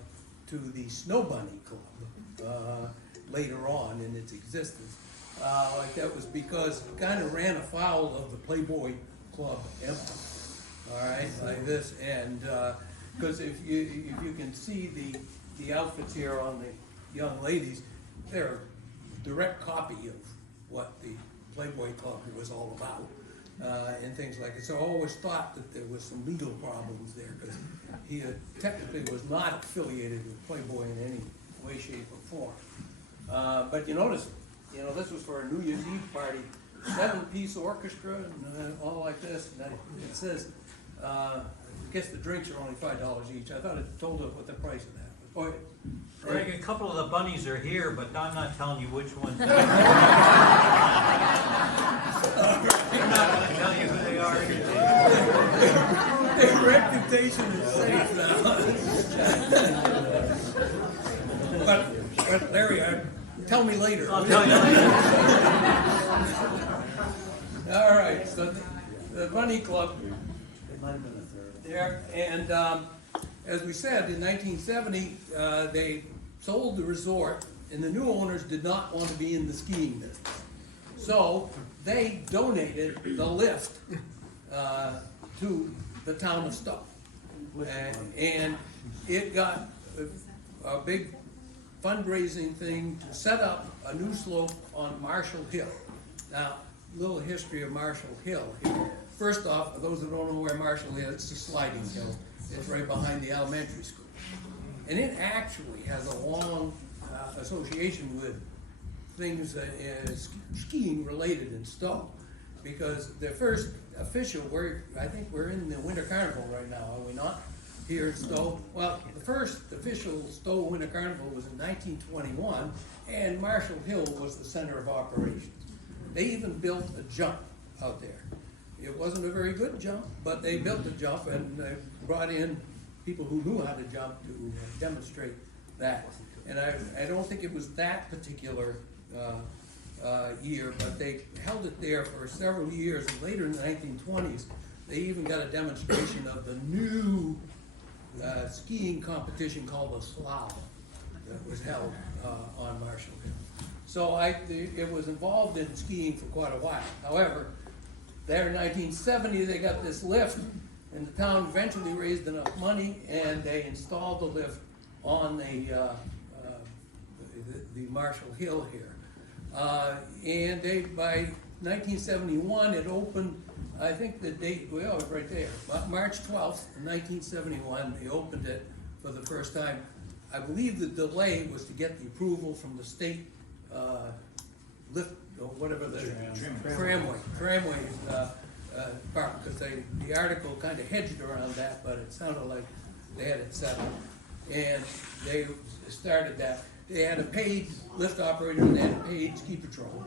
to the Snow Bunny Club later on in its existence, that was because it kind of ran afoul of the Playboy Club empire. All right, like this, and because if you can see the outfits here on the young ladies, they're a direct copy of what the Playboy Club was all about. And things like it. So I always thought that there was some legal problems there because he technically was not affiliated with Playboy in any way, shape, or form. But you notice, this was for a New Year's Eve party, 7-piece orchestra and all like this. And it says, I guess the drinks are only $5 each. I thought it told us what the price of that was. Greg, a couple of the bunnies are here, but I'm not telling you which ones. They're not going to tell you who they are. Their reputation is safe now. but Larry, tell me later. I'll tell you later. All right, so the Bunny Club there, and as we said, in 1970, they sold the resort, and the new owners did not want to be in the skiing business. So they donated the lift to the town of Stowe. And it got a big fundraising thing to set up a new slope on Marshall Hill. Now, a little history of Marshall Hill here. First off, for those that don't know where Marshall is, it's a sliding hill. It's right behind the elementary school. And it actually has a long association with things skiing related in Stowe. Because the first official, I think we're in the Winter Carnival right now, are we not? Here in Stowe. Well, the first official Stowe Winter Carnival was in 1921, and Marshall Hill was the center of operations. They even built a jump out there. It wasn't a very good jump, but they built a jump and brought in people who knew how to jump to demonstrate that. And I don't think it was that particular year, but they held it there for several years. And later in the 1920s, they even got a demonstration of the new skiing competition called the slalom that was held on Marshall Hill. So it was involved in skiing for quite a while. However, there in 1970, they got this lift, and the town eventually raised enough money, and they installed the lift on the Marshall Hill here. And by 1971, it opened, I think the date, well, it's right there, March 12th, 1971, they opened it for the first time. I believe the delay was to get the approval from the state lift, or whatever the tramway part, because the article kind of hedged around that, but it sounded like they had it settled. And they started that. They had a paid lift operator and they had a paid ski patrol.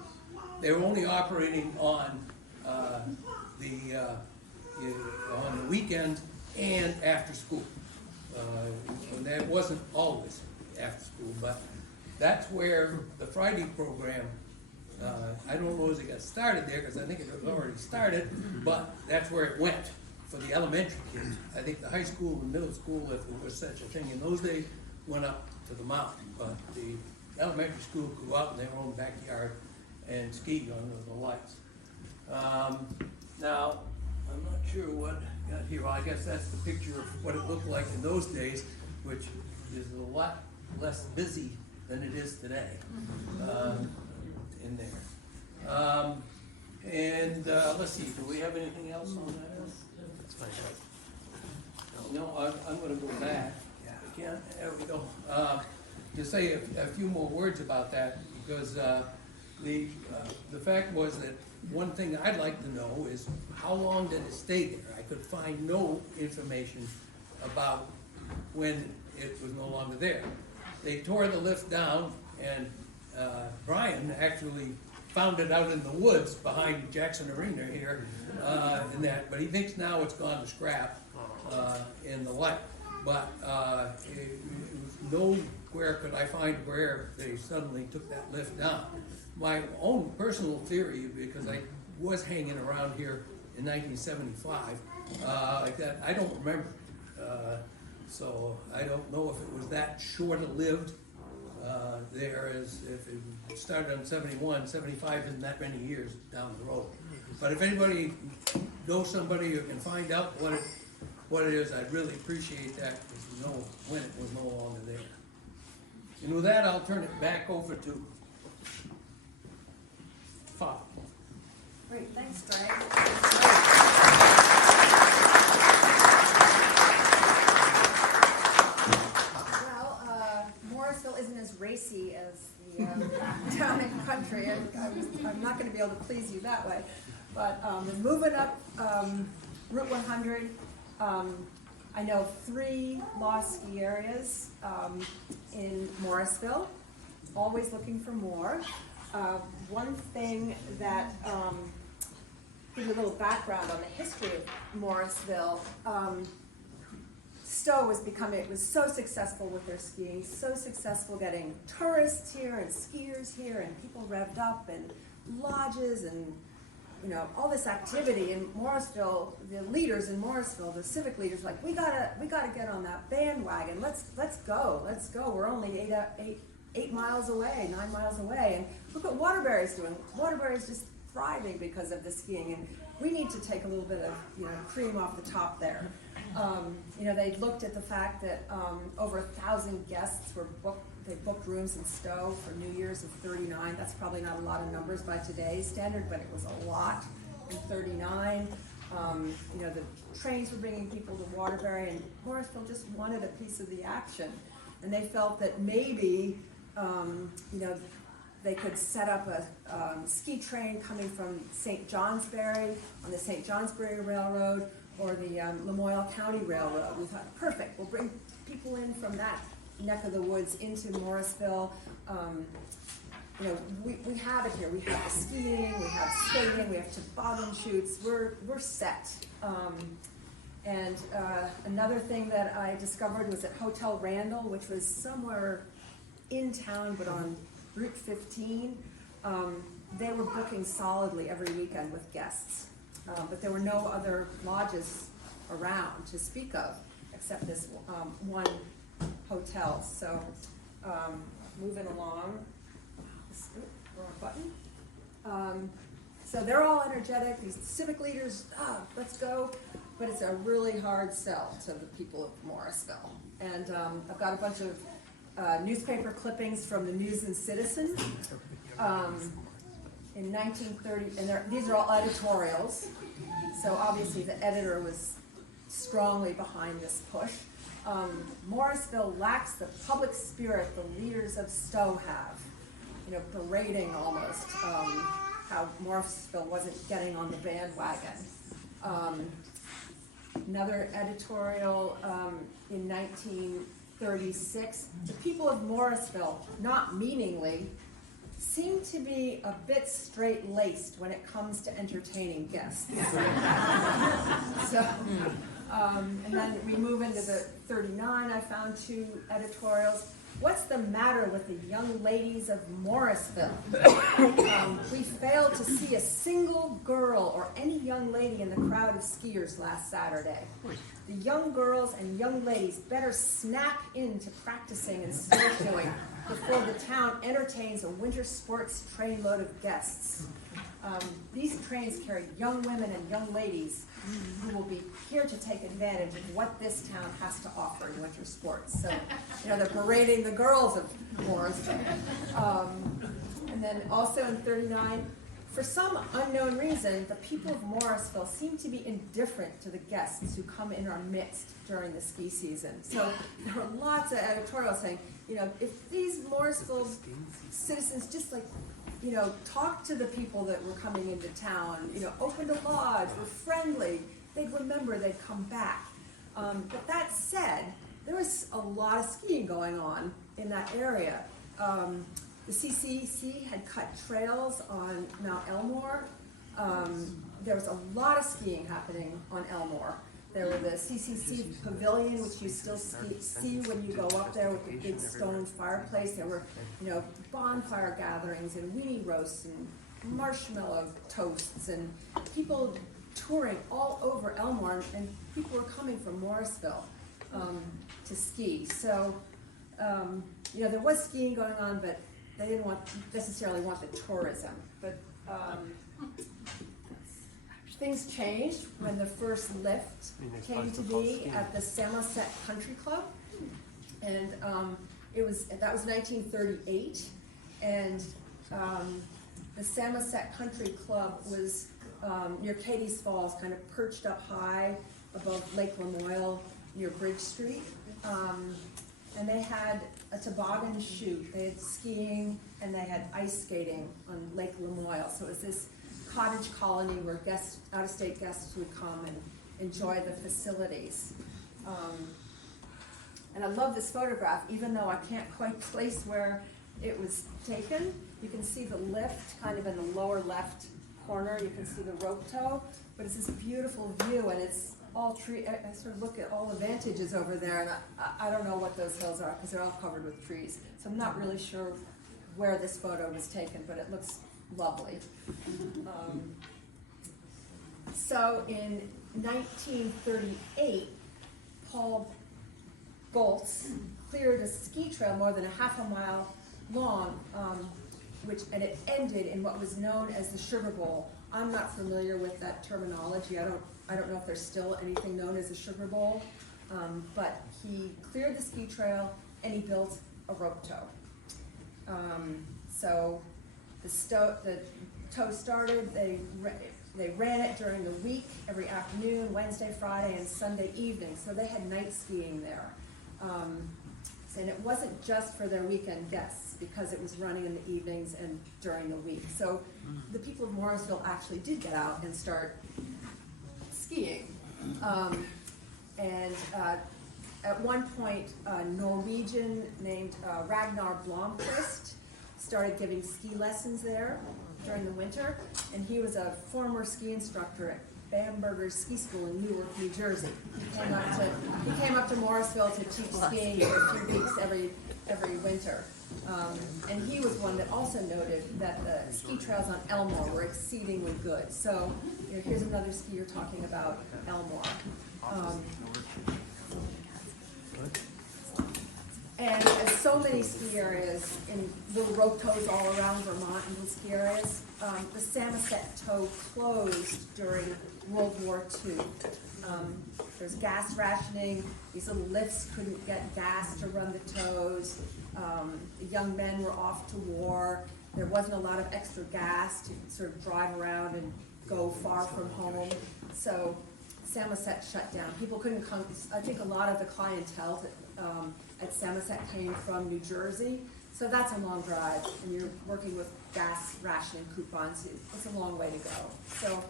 They were only operating on the weekends and after school. And that wasn't always after school, but that's where the Friday program, I don't know as it got started there, because I think it was already started, but that's where it went for the elementary kids. I think the high school and middle school, if there was such a thing in those days, went up to the mountain, but the elementary school could go out in their own backyard and ski under the lights. Now, I'm not sure what got here. Well, I guess that's the picture of what it looked like in those days, which is a lot less busy than it is today in there. Let's see, do we have anything else on that? No, I'm gonna go back. Yeah, there we go. To say a few more words about that, because the fact was that one thing I'd like to know is how long did it stay there? I could find no information about when it was no longer there. They tore the lift down, and Brian actually found it out in the woods behind Jackson Arena here, in that, but he thinks now it's gone to scrap in the light. But nowhere could I find where they suddenly took that lift down. My own personal theory, because I was hanging around here in 1975, like that, I don't remember. So I don't know if it was that short-lived there, as if it started on 71, 75 isn't that many years down the road. But if anybody knows somebody who can find out what it is, I'd really appreciate that, because to know when it was no longer there. And with that, I'll turn it back over to Bob. Great, thanks, Greg. Well, Morrisville isn't as racy as the town and country, and I'm not going to be able to please you that way. But we're moving up Route 100. I know 3 lost ski areas in Morrisville, always looking for more. One thing that, give you a little background on the history of Morrisville, Stowe was so successful with their skiing, so successful getting tourists here and skiers here and people revved up and lodges and all this activity in Morrisville. The leaders in Morrisville, the civic leaders, like we gotta get on that bandwagon. Let's go. We're only 8 miles away, 9 miles away, and look what Waterbury's doing. Waterbury's just thriving because of the skiing, and we need to take a little bit of cream off the top there. They looked at the fact that over 1,000 guests were booked. They booked rooms in Stowe for New Year's of 39. That's probably not a lot of numbers by today's standard, but it was a lot in 39. The trains were bringing people to Waterbury, and Morrisville just wanted a piece of the action. And they felt that maybe, they could set up a ski train coming from St. Johnsbury on the St. Johnsbury Railroad or the Lamoille County Railroad. We thought, perfect, we'll bring people in from that neck of the woods into Morrisville. You know, we have it here. We have the skiing, we have skating, we have toboggan chutes. We're set. And another thing that I discovered was at Hotel Randall, which was somewhere in town, but on Route 15. They were booking solidly every weekend with guests. But there were no other lodges around to speak of, except this one hotel. So moving along. Wrong button. So they're all energetic, these civic leaders, let's go, but it's a really hard sell to the people of Morrisville. And I've got a bunch of newspaper clippings from the News and Citizen in 1930, and these are all editorials, so obviously the editor was strongly behind this push. Morrisville lacks the public spirit the leaders of Stowe have. You know, berating almost how Morrisville wasn't getting on the bandwagon. Another editorial in 1936, the people of Morrisville, not meaningly, seem to be a bit straight-laced when it comes to entertaining guests. So, and then we move into the 39, I found two editorials. What's the matter with the young ladies of Morrisville? We failed to see a single girl or any young lady in the crowd of skiers last Saturday. The young girls and young ladies better snap into practicing and snowshoeing before the town entertains a winter sports trainload of guests. These trains carry young women and young ladies who will be here to take advantage of what this town has to offer in winter sports. So, you know, they're parading the girls of Morrisville. And then also in 39, for some unknown reason, the people of Morrisville seem to be indifferent to the guests who come in our midst during the ski season. So there were lots of editorials saying, you know, if these Morrisville citizens just like, you know, talk to the people that were coming into town, you know, opened a lodge, were friendly, they'd remember, they'd come back. But that said, there was a lot of skiing going on in that area. The CCC had cut trails on Mount Elmore. There was a lot of skiing happening on Elmore. There were the CCC pavilion, which you still see when you go up there with the big stone fireplace. There were, you know, bonfire gatherings and weenie roasts and marshmallow toasts and people touring all over Elmore, and people were coming from Morrisville to ski. So, you know, there was skiing going on, but they didn't necessarily want the tourism. But things changed when the first lift came to be at the Samoset Country Club, and that was 1938, and the Samoset Country Club was near Cadiz Falls, kind of perched up high above Lake Lamoille near Bridge Street, and they had a toboggan chute. They had skiing and they had ice skating on Lake Lamoille. So it was this cottage colony where out-of-state guests would come and enjoy the facilities. And I love this photograph, even though I can't quite place where it was taken. You can see the lift kind of in the lower left corner. You can see the rope tow, but it's this beautiful view, and it's all tree. I sort of look at all the vantages over there, and I don't know what those hills are because they're all covered with trees. So I'm not really sure where this photo was taken, but it looks lovely. So in 1938, Paul Goltz cleared a ski trail more than a half a mile long, and it ended in what was known as the Sugar Bowl. I'm not familiar with that terminology. I don't know if there's still anything known as the Sugar Bowl, but he cleared the ski trail and he built a rope tow. So the tow started. They ran it during the week, every afternoon, Wednesday, Friday, and Sunday evening. So they had night skiing there. So and it wasn't just for their weekend guests, because it was running in the evenings and during the week. So the people of Morrisville actually did get out and start skiing. At one point, a Norwegian named Ragnar Blomqvist started giving ski lessons there during the winter, and he was a former ski instructor at Bamberger's Ski School in Newark, New Jersey. He came up to Morrisville to teach skiing for a few weeks every winter. And he was one that also noted that the ski trails on Elmore were exceedingly good. So, here's another skier talking about Elmore. And there's so many ski areas in little rope tows all around Vermont and little ski areas. The Samoset Tow closed during World War II. There's gas rationing. These little lifts couldn't get gas to run the tows. The young men were off to war. There wasn't a lot of extra gas to sort of drive around and go far from home. So Samoset shut down. People couldn't come. I think a lot of the clientele at Samoset came from New Jersey. So that's a long drive, and you're working with gas rationing coupons. It's a long way to go. So,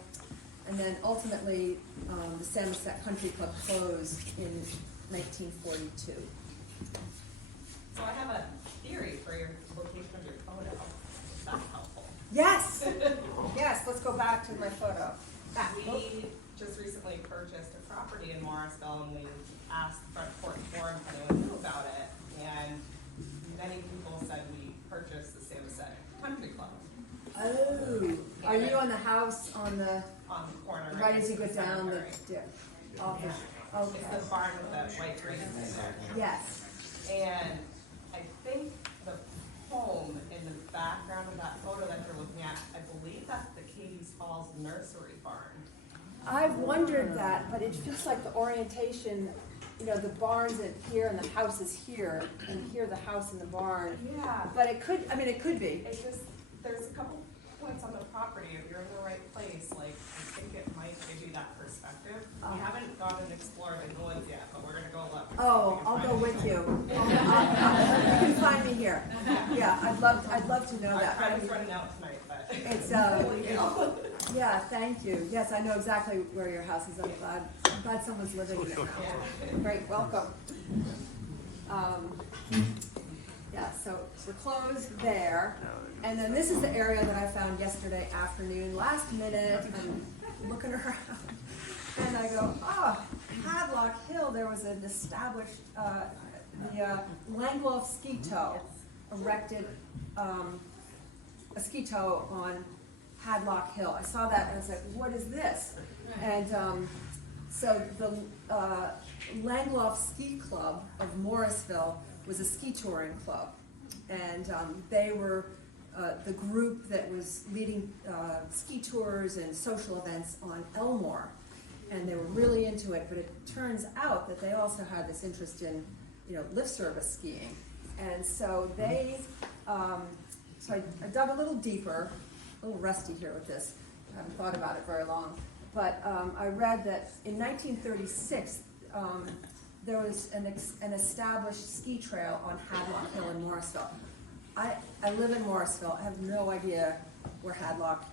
and then ultimately, the Samoset Country Club closed in 1942. So I have a theory for your location of your photo, if that's helpful. Yes, yes, let's go back to my photo. Back. We just recently purchased a property in Morrisville, and we asked the front porch forum if anyone knew about it, and many people said we purchased the Samoset Country Club Oh, are you on the house on the, on the corner. right as you next go to down the, cemetery. yeah, okay, It's okay, the barn with that white green in there. yes. And I think the home in the background of that photo that you're looking at, I believe that's the Katie's Falls Nursery barn. I've wondered that, but it feels like the orientation, the barn's in here and the house is here, and here the house and the barn. Yeah. But it could be. It's just, there's a couple points on the property, if you're in the right place, like, I think it might give you that perspective. We haven't gone and explored the woods yet, but we're gonna go look. Oh, I'll go with you. You can find me here. Yeah, I'd love to know Our that. time is running out tonight, but. It's, yeah, thank you. Yes, I know exactly where your house is. I'm glad someone's living in it. Yeah. Great, welcome. Yeah, so we're closed there. And then this is the area that I found yesterday afternoon, last minute, and looking around. And I go, Hadlock Hill, there was an established, the Langlois ski tow erected a ski tow on Hadlock Hill. I saw that and I was like, what is this? And so the Langlois Ski Club of Morrisville was a ski touring club. And they were the group that was leading ski tours and social events on Elmore. And they were really into it, but it turns out that they also had this interest in, lift service skiing. And so they, so I dug a little deeper, a little rusty here with this, I haven't thought about it very long, but I read that in 1936, there was an established ski trail on Hadlock Hill in Morrisville. I live in Morrisville, I have no idea where Hadlock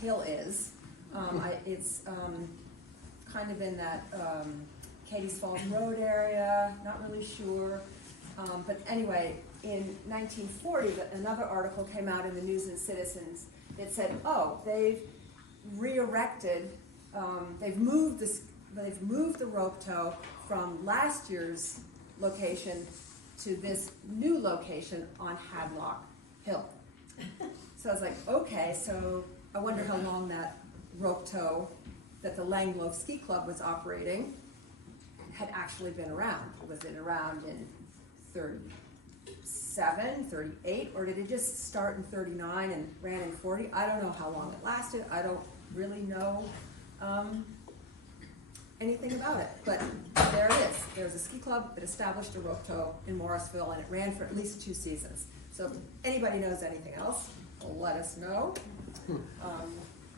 Hill is. It's kind of in that Katie's Falls Road area, not really sure. But anyway, in 1940, another article came out in the News and Citizens that said, they've re-erected, they've moved the rope tow from last year's location to this new location on Hadlock Hill. So I was like, okay, so I wonder how long that rope tow that the Langlois Ski Club was operating had actually been around. Was it around in 37, 38, or did it just start in 39 and ran in 40? I don't know how long it lasted. I don't really know anything about it, but there it is. There's a ski club that established a rope tow in Morrisville, and it ran for at least 2 seasons. So if anybody knows anything else, let us know.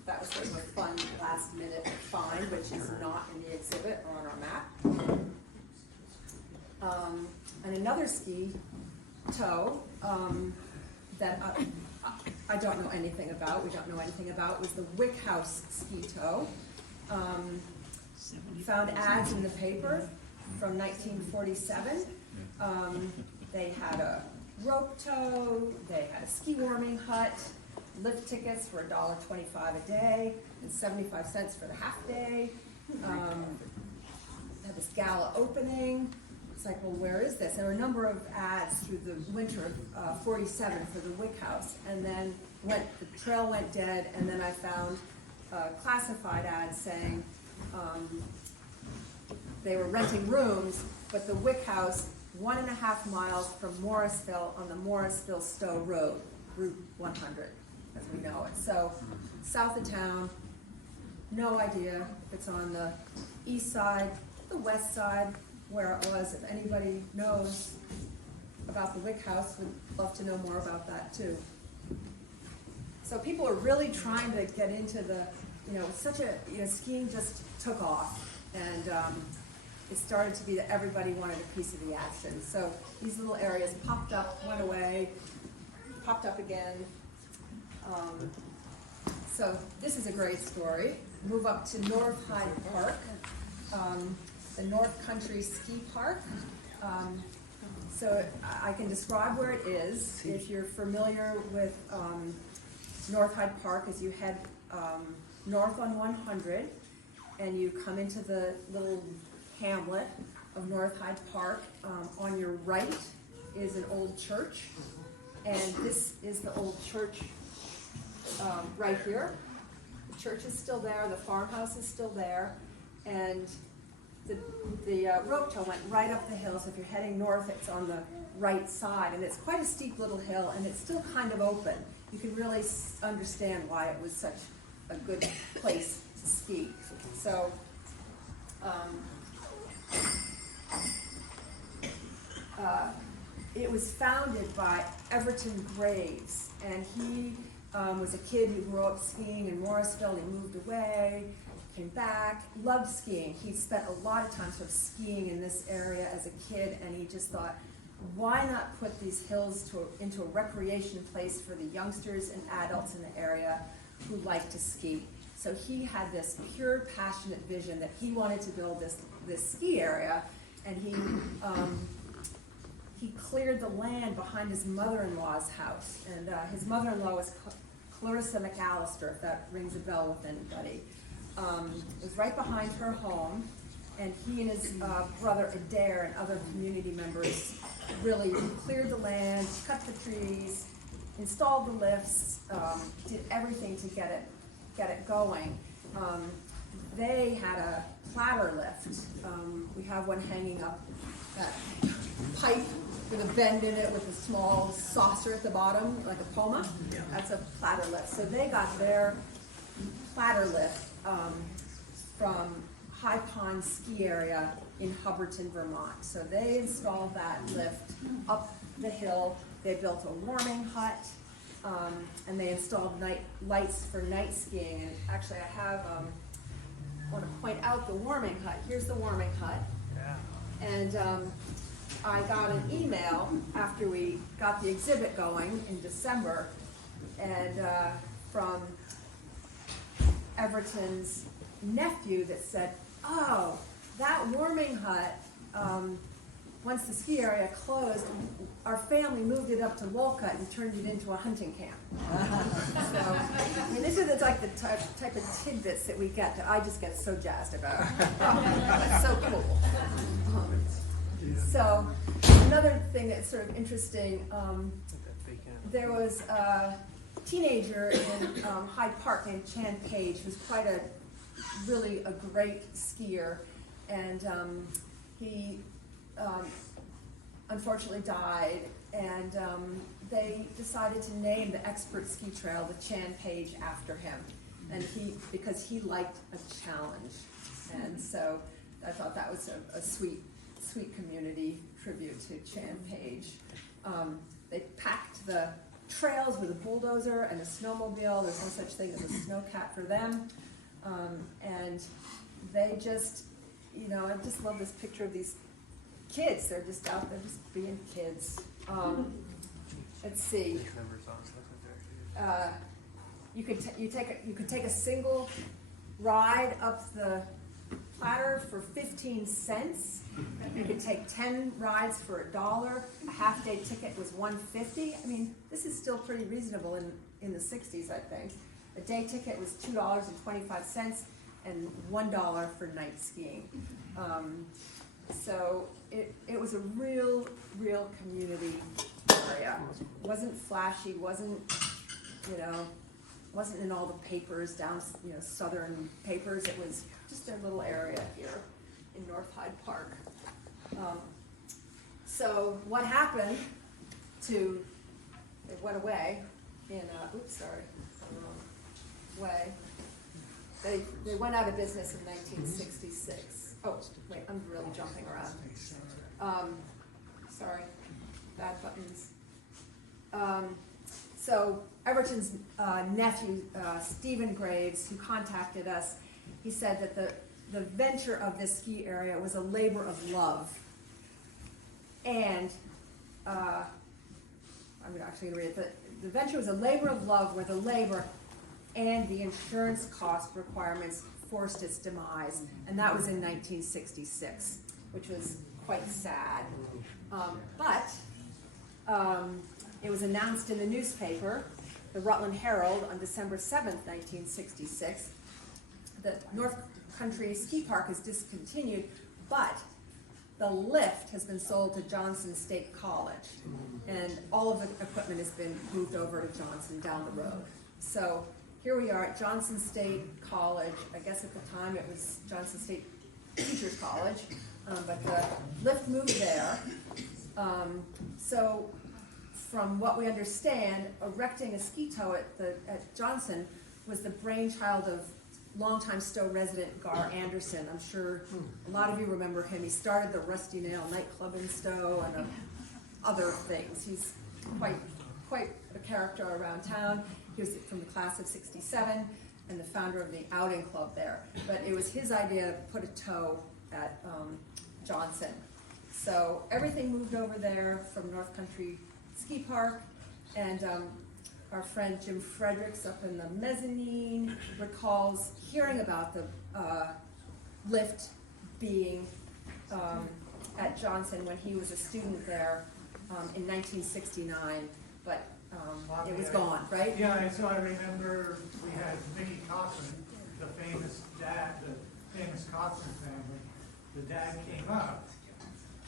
That was sort of a fun last minute find, which is not in the exhibit or on our map. And another ski tow that I don't know anything about, we don't know anything about, was the Wick House ski tow. Found ads in the paper from 1947. They had a rope tow, they had a ski warming hut, lift tickets for $1.25 a day, and 75 cents for the half day. Had this gala opening. It's like, well, where is this? There were a number of ads through the winter of 47 for the Wick House, and then the trail went dead, and then I found classified ads saying they were renting rooms, but the Wick House, 1.5 miles from Morrisville on the Morrisville Stowe Road, Route 100, as we know it. So, south of town, no idea if it's on the east side, the west side, where it was. If anybody knows about the Wick House, would love to know more about that too. So people are really trying to get into the, skiing just took off, and it started to be that everybody wanted a piece of the action. So these little areas popped up, went away, popped up again. So this is a great story. Move up to North Hyde Park, the North Country Ski Park. So I can describe where it is. If you're familiar with North Hyde Park, as you head north on 100, and you come into the little hamlet of North Hyde Park, on your right is an old church, and this is the old church right here. The church is still there, the farmhouse is still there, and the rope tow went right up the hill, so if you're heading north, it's on the right side, and it's quite a steep little hill, and it's still kind of open. You can really understand why it was such a good place to ski. So, it was founded by Everton Graves, and he was a kid who grew up skiing in Morrisville. He moved away, came back, loved skiing. He spent a lot of time sort of skiing in this area as a kid, and he just thought, why not put these hills into a recreation place for the youngsters and adults in the area who like to ski? So he had this pure, passionate vision that he wanted to build this ski area, and he cleared the land behind his mother-in-law's house, and his mother-in-law was Clarissa McAllister, if that rings a bell with anybody. It was right behind her home, and he and his brother Adair and other community members really cleared the land, cut the trees, installed the lifts, did everything to get it going. They had a platter lift. We have one hanging up, that pipe with a bend in it with a small saucer at the bottom, like a Poma. That's a platter lift. So they got their platter lift from High Pond Ski Area in Hubbardton, Vermont. So they installed that lift up the hill. They built a warming hut, and they installed lights for night skiing. And actually, I want to point out the warming hut. Here's the warming hut. And I got an email after we got the exhibit going in December, and from Everton's nephew that said, oh, that warming hut, once the ski area closed, our family moved it up to Wolcott and turned it into a hunting camp. So, I mean, this is like the type of tidbits that we get that I just get so jazzed about. It's so cool. So, another thing that's sort of interesting, there was a teenager in Hyde Park named Chan Page, who's really a great skier, and he unfortunately died, and they decided to name the expert ski trail the Chan Page after him, and because he liked a challenge, and so I thought that was a sweet community tribute to Chan Page. They packed the trails with a bulldozer and a snowmobile. There's no such thing as a snowcat for them. And they just, I just love this picture of these kids, they're just out there just being kids. Let's see. You could take a single ride up the platter for 15 cents. You could take 10 rides for $1. A half-day ticket was $1.50. I mean, this is still pretty reasonable in the 60s, I think. A day ticket was $2.25 and $1 for night skiing. So it was a real community area. Wasn't flashy, wasn't in all the papers down, southern papers. It was just a little area here in North Hyde Park. So what happened it went away in, the wrong way. They went out of business in 1966. Oh, wait, I'm really jumping around. Sorry, bad buttons. So Everton's nephew, Stephen Graves, who contacted us, he said that the venture of this ski area was a labor of love. And I'm actually going to read it. The venture was a labor of love where the labor and the insurance cost requirements forced its demise. And that was in 1966, which was quite sad. But it was announced in the newspaper, the Rutland Herald, on December 7th, 1966, that North Country Ski Park is discontinued, but the lift has been sold to Johnson State College, and all of the equipment has been moved over to Johnson down the road. So here we are at Johnson State College. I guess at the time it was Johnson State Teachers College, but the lift moved there. So from what we understand, erecting a ski tow at Johnson was the brainchild of longtime Stowe resident Gar Anderson. I'm sure a lot of you remember him. He started the Rusty Nail nightclub in Stowe and other things. He's quite a character around town. He was from the class of '67 and the founder of the outing club there. But it was his idea to put a tow at Johnson. So everything moved over there from North Country Ski Park, and our friend Jim Fredericks up in the mezzanine recalls hearing about the lift being at Johnson when he was a student there in 1969, but it was gone, right? Yeah, and so I remember we had Mickey Cochran, the famous dad, the famous Cochran family. The dad came up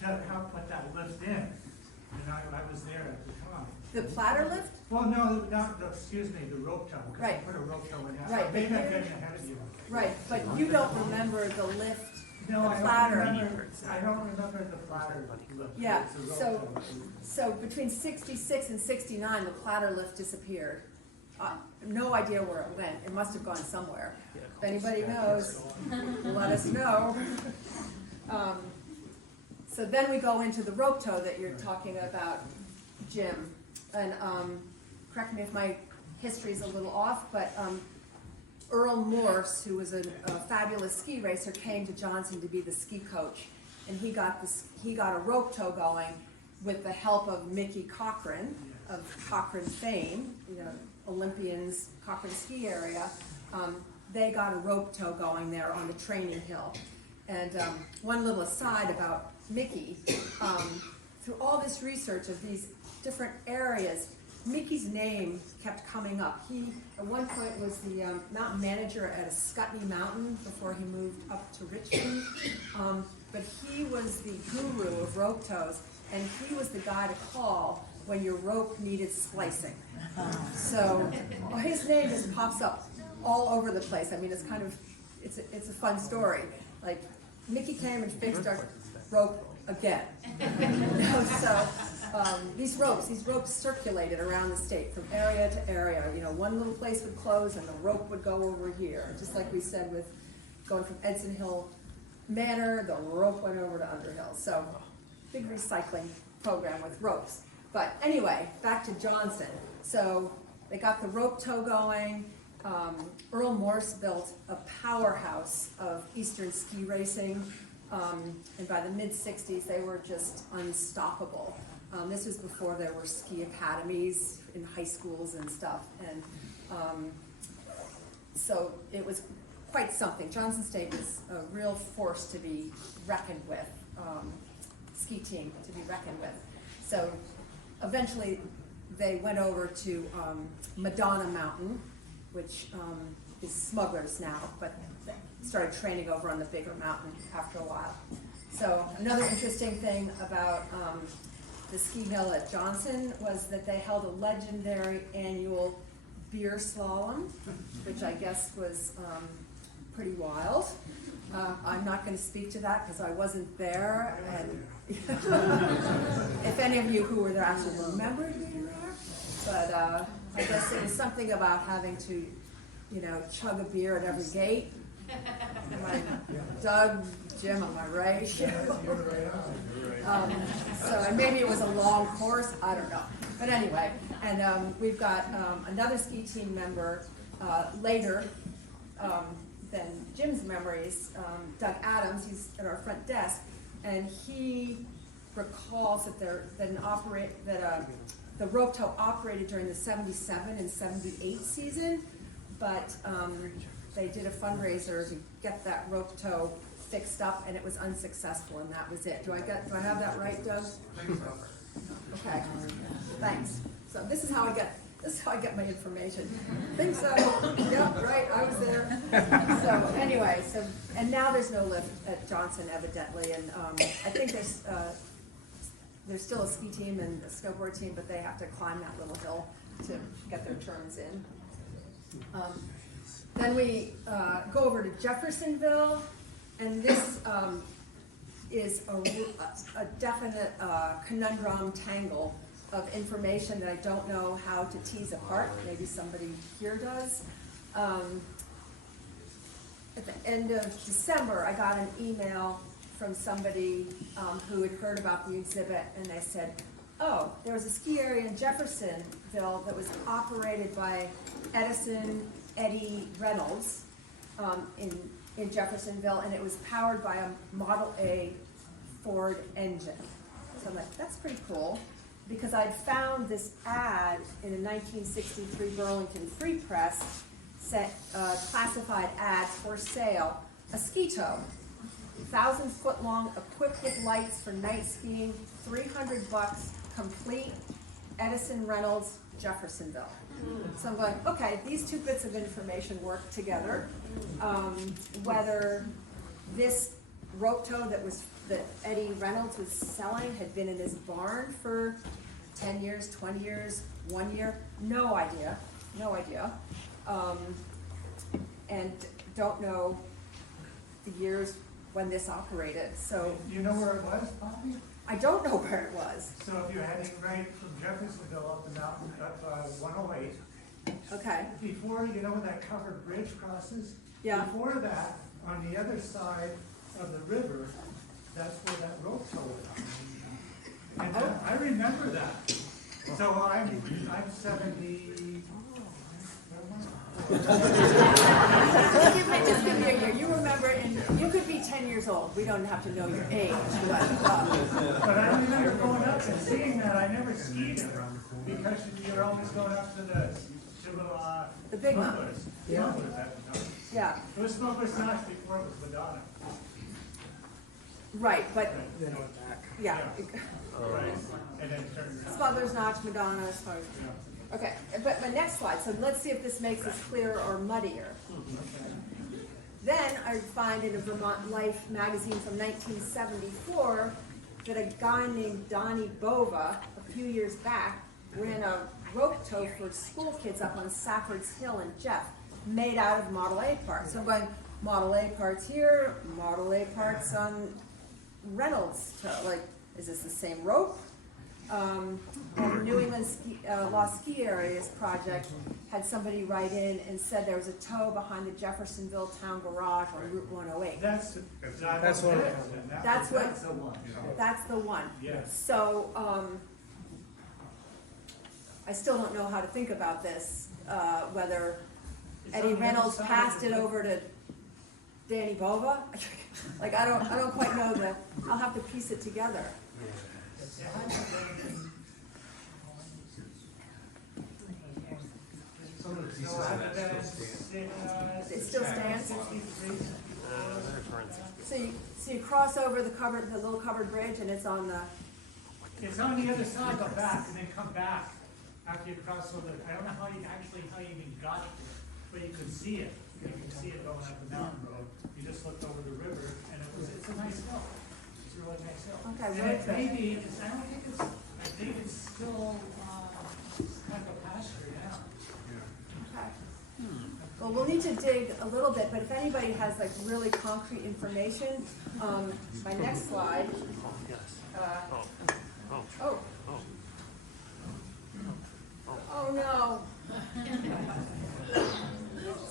to help put that lift in, and I was there at the time. The platter lift? Well, no, excuse me, the rope tow, because I Right. put a rope tow in there. Right. Maybe I'm getting ahead of you. Right, but you don't remember the lift, No, the I platter. don't remember the platter lift. Yeah, It's a rope so- tow. So between 66 and 69, the platter lift disappeared. No idea where it went. It must have gone somewhere. If anybody knows, let us know. So then we go into the rope tow that you're talking about, Jim. And correct me if my history's a little off, but Earl Morse, who was a fabulous ski racer, came to Johnson to be the ski coach, and he got a rope tow going with the help of Mickey Cochran of Cochran fame, Olympians, Cochran ski area. They got a rope tow going there on the training hill. And one little aside about Mickey, through all this research of these different areas, Mickey's name kept coming up. He, at one point, was the mountain manager at a Scutney Mountain before he moved up to Richmond. But he was the guru of rope tows, and he was the guy to call when your rope needed splicing. So his name just pops up all over the place. I mean, it's a fun story. Like, Mickey came and fixed our rope again. So these ropes circulated around the state from area to area. One little place would close and the rope would go over here. Just like we said with going from Edson Hill Manor, the rope went over to Underhill. So big recycling program with ropes. But anyway, back to Johnson. So they got the rope tow going. Earl Morse built a powerhouse of Eastern ski racing. And by the mid-60s, they were just unstoppable. This was before there were ski academies in high schools and stuff. And so it was quite something. Johnson State was a real force to be reckoned with, ski team to be reckoned with. So eventually they went over to Madonna Mountain, which is Smugglers now, but started training over on the bigger mountain after a while. So another interesting thing about the ski hill at Johnson was that they held a legendary annual beer slalom, which I guess was pretty wild. I'm not going to speak to that because I wasn't there, and if any of you who were there actually remembered being there, but I guess it was something about having to, chug a beer at every gate. Like, Doug, Jim, am I right? So, and maybe it was a long course, I don't know. But anyway, and we've got another ski team member later than Jim's memories, Doug Adams. He's at our front desk, and he recalls that the rope tow operated during the 77 and 78 season, but they did a fundraiser to get that rope tow fixed up, and it was unsuccessful, and that was it. Do I have that right, Doug? Okay, thanks. So this is how I get my information. Think so? Yep, right. I was there. So anyway, and now there's no lift at Johnson evidently, and I think there's still a ski team and a snowboard team, but they have to climb that little hill to get their turns in. Then we go over to Jeffersonville, and this is a definite conundrum tangle of information that I don't know how to tease apart. Maybe somebody here does. At the end of December, I got an email from somebody who had heard about the exhibit, and they said, oh, there was a ski area in Jeffersonville that was operated by Eddie Reynolds in Jeffersonville, and it was powered by a Model A Ford engine. So I'm like, that's pretty cool, because I'd found this ad in a 1963 Burlington Free Press classified ads for sale, a ski tow, 1,000-foot long, equipped with lights for night skiing, $300, complete, Edison Reynolds, Jeffersonville. So I'm going, okay, these two bits of information work together. Whether this rope tow that Eddie Reynolds was selling had been in his barn for 10 years, 20 years, 1 year, no idea. And don't know the years when this operated. So Do you know where it was, Poppy? I don't know where it was. So if you're heading right from Jeffersonville up the mountain, up 108, Okay. before, where that covered bridge crosses? Yeah. Before that, on the other side of the river, that's where that rope tow was. And I remember that. So I'm 70. You remember, and you could be 10 years old. We don't have to know your age. But I remember going up and seeing that. I never skied it because you're always going up to the big mountain. Yeah. Smugglers at the time. Yeah, It was Smugglers Notch before it was Madonna. right, but, yeah. Right. And then it turned around. Smuggler's Notch, Madonna, Smuggler's. Okay, but my next slide, so let's see if this makes this clearer or muddier. Then I find in a Vermont Life magazine from 1974 that a guy named Donnie Bova, a few years back, ran a rope tow for school kids up on Safford's Hill in Jeff, made out of Model A parts. So I'm going, Model A parts here, Model A parts on Reynolds tow. Like, is this the same rope? And New England Lost Ski Areas project had somebody write in and said there was a tow behind the Jeffersonville Town Garage on Route 108. That's what. That's what. That's the one. That's the one. Yes. So, I still don't know how to think about this, whether Eddie Reynolds passed it over to Danny Bova? Like, I don't quite know I'll have to piece it together. It still stands? So you cross over the little covered bridge, and it's on the, It's on the other side of the back, and then come back after you cross over. I don't know how you even got it there, but you could see it. You can see it going up the mountain road. You just looked over the river, and it's a nice hill. It's a really nice hill. Okay, And road it trip. I think it's still, kind of a pasture now. okay. Well, we'll need to dig a little bit, but if anybody has like really concrete information, my next slide. Oh no.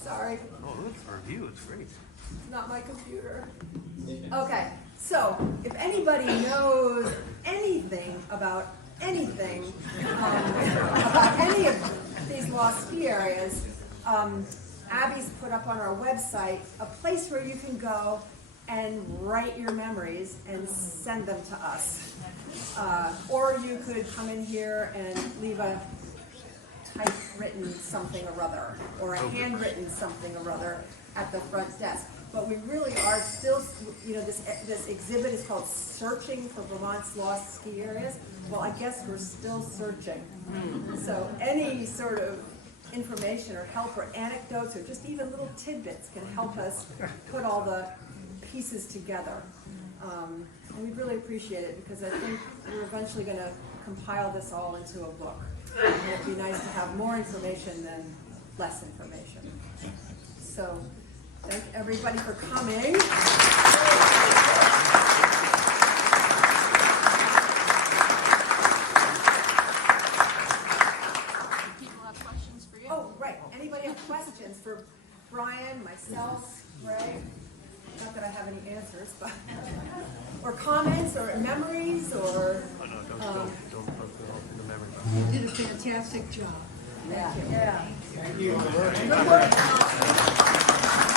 Sorry. Oh, look, for a view, it's great. Not my computer. Okay, so if anybody knows anything about anything, about any of these lost ski areas, Abby's put up on our website a place where you can go and write your memories and send them to us. Or you could come in here and leave a typewritten something or other, or a handwritten something or other at the front desk. But we really are still, this exhibit is called Searching for Vermont's Lost Ski Areas. Well, I guess we're still searching. So any sort of information or help or anecdotes or just even little tidbits can help us put all the pieces together. And we'd really appreciate it, because I think we're eventually going to compile this all into a book. And it'd be nice to have more information than less information. So, thank everybody for coming. People have questions for you? Oh, right. Anybody have questions for Brian, myself, Ray? Not that I have any answers, but or comments or memories or. Oh, no, don't the memory. You did a fantastic job. Yeah. Thank you. Good work.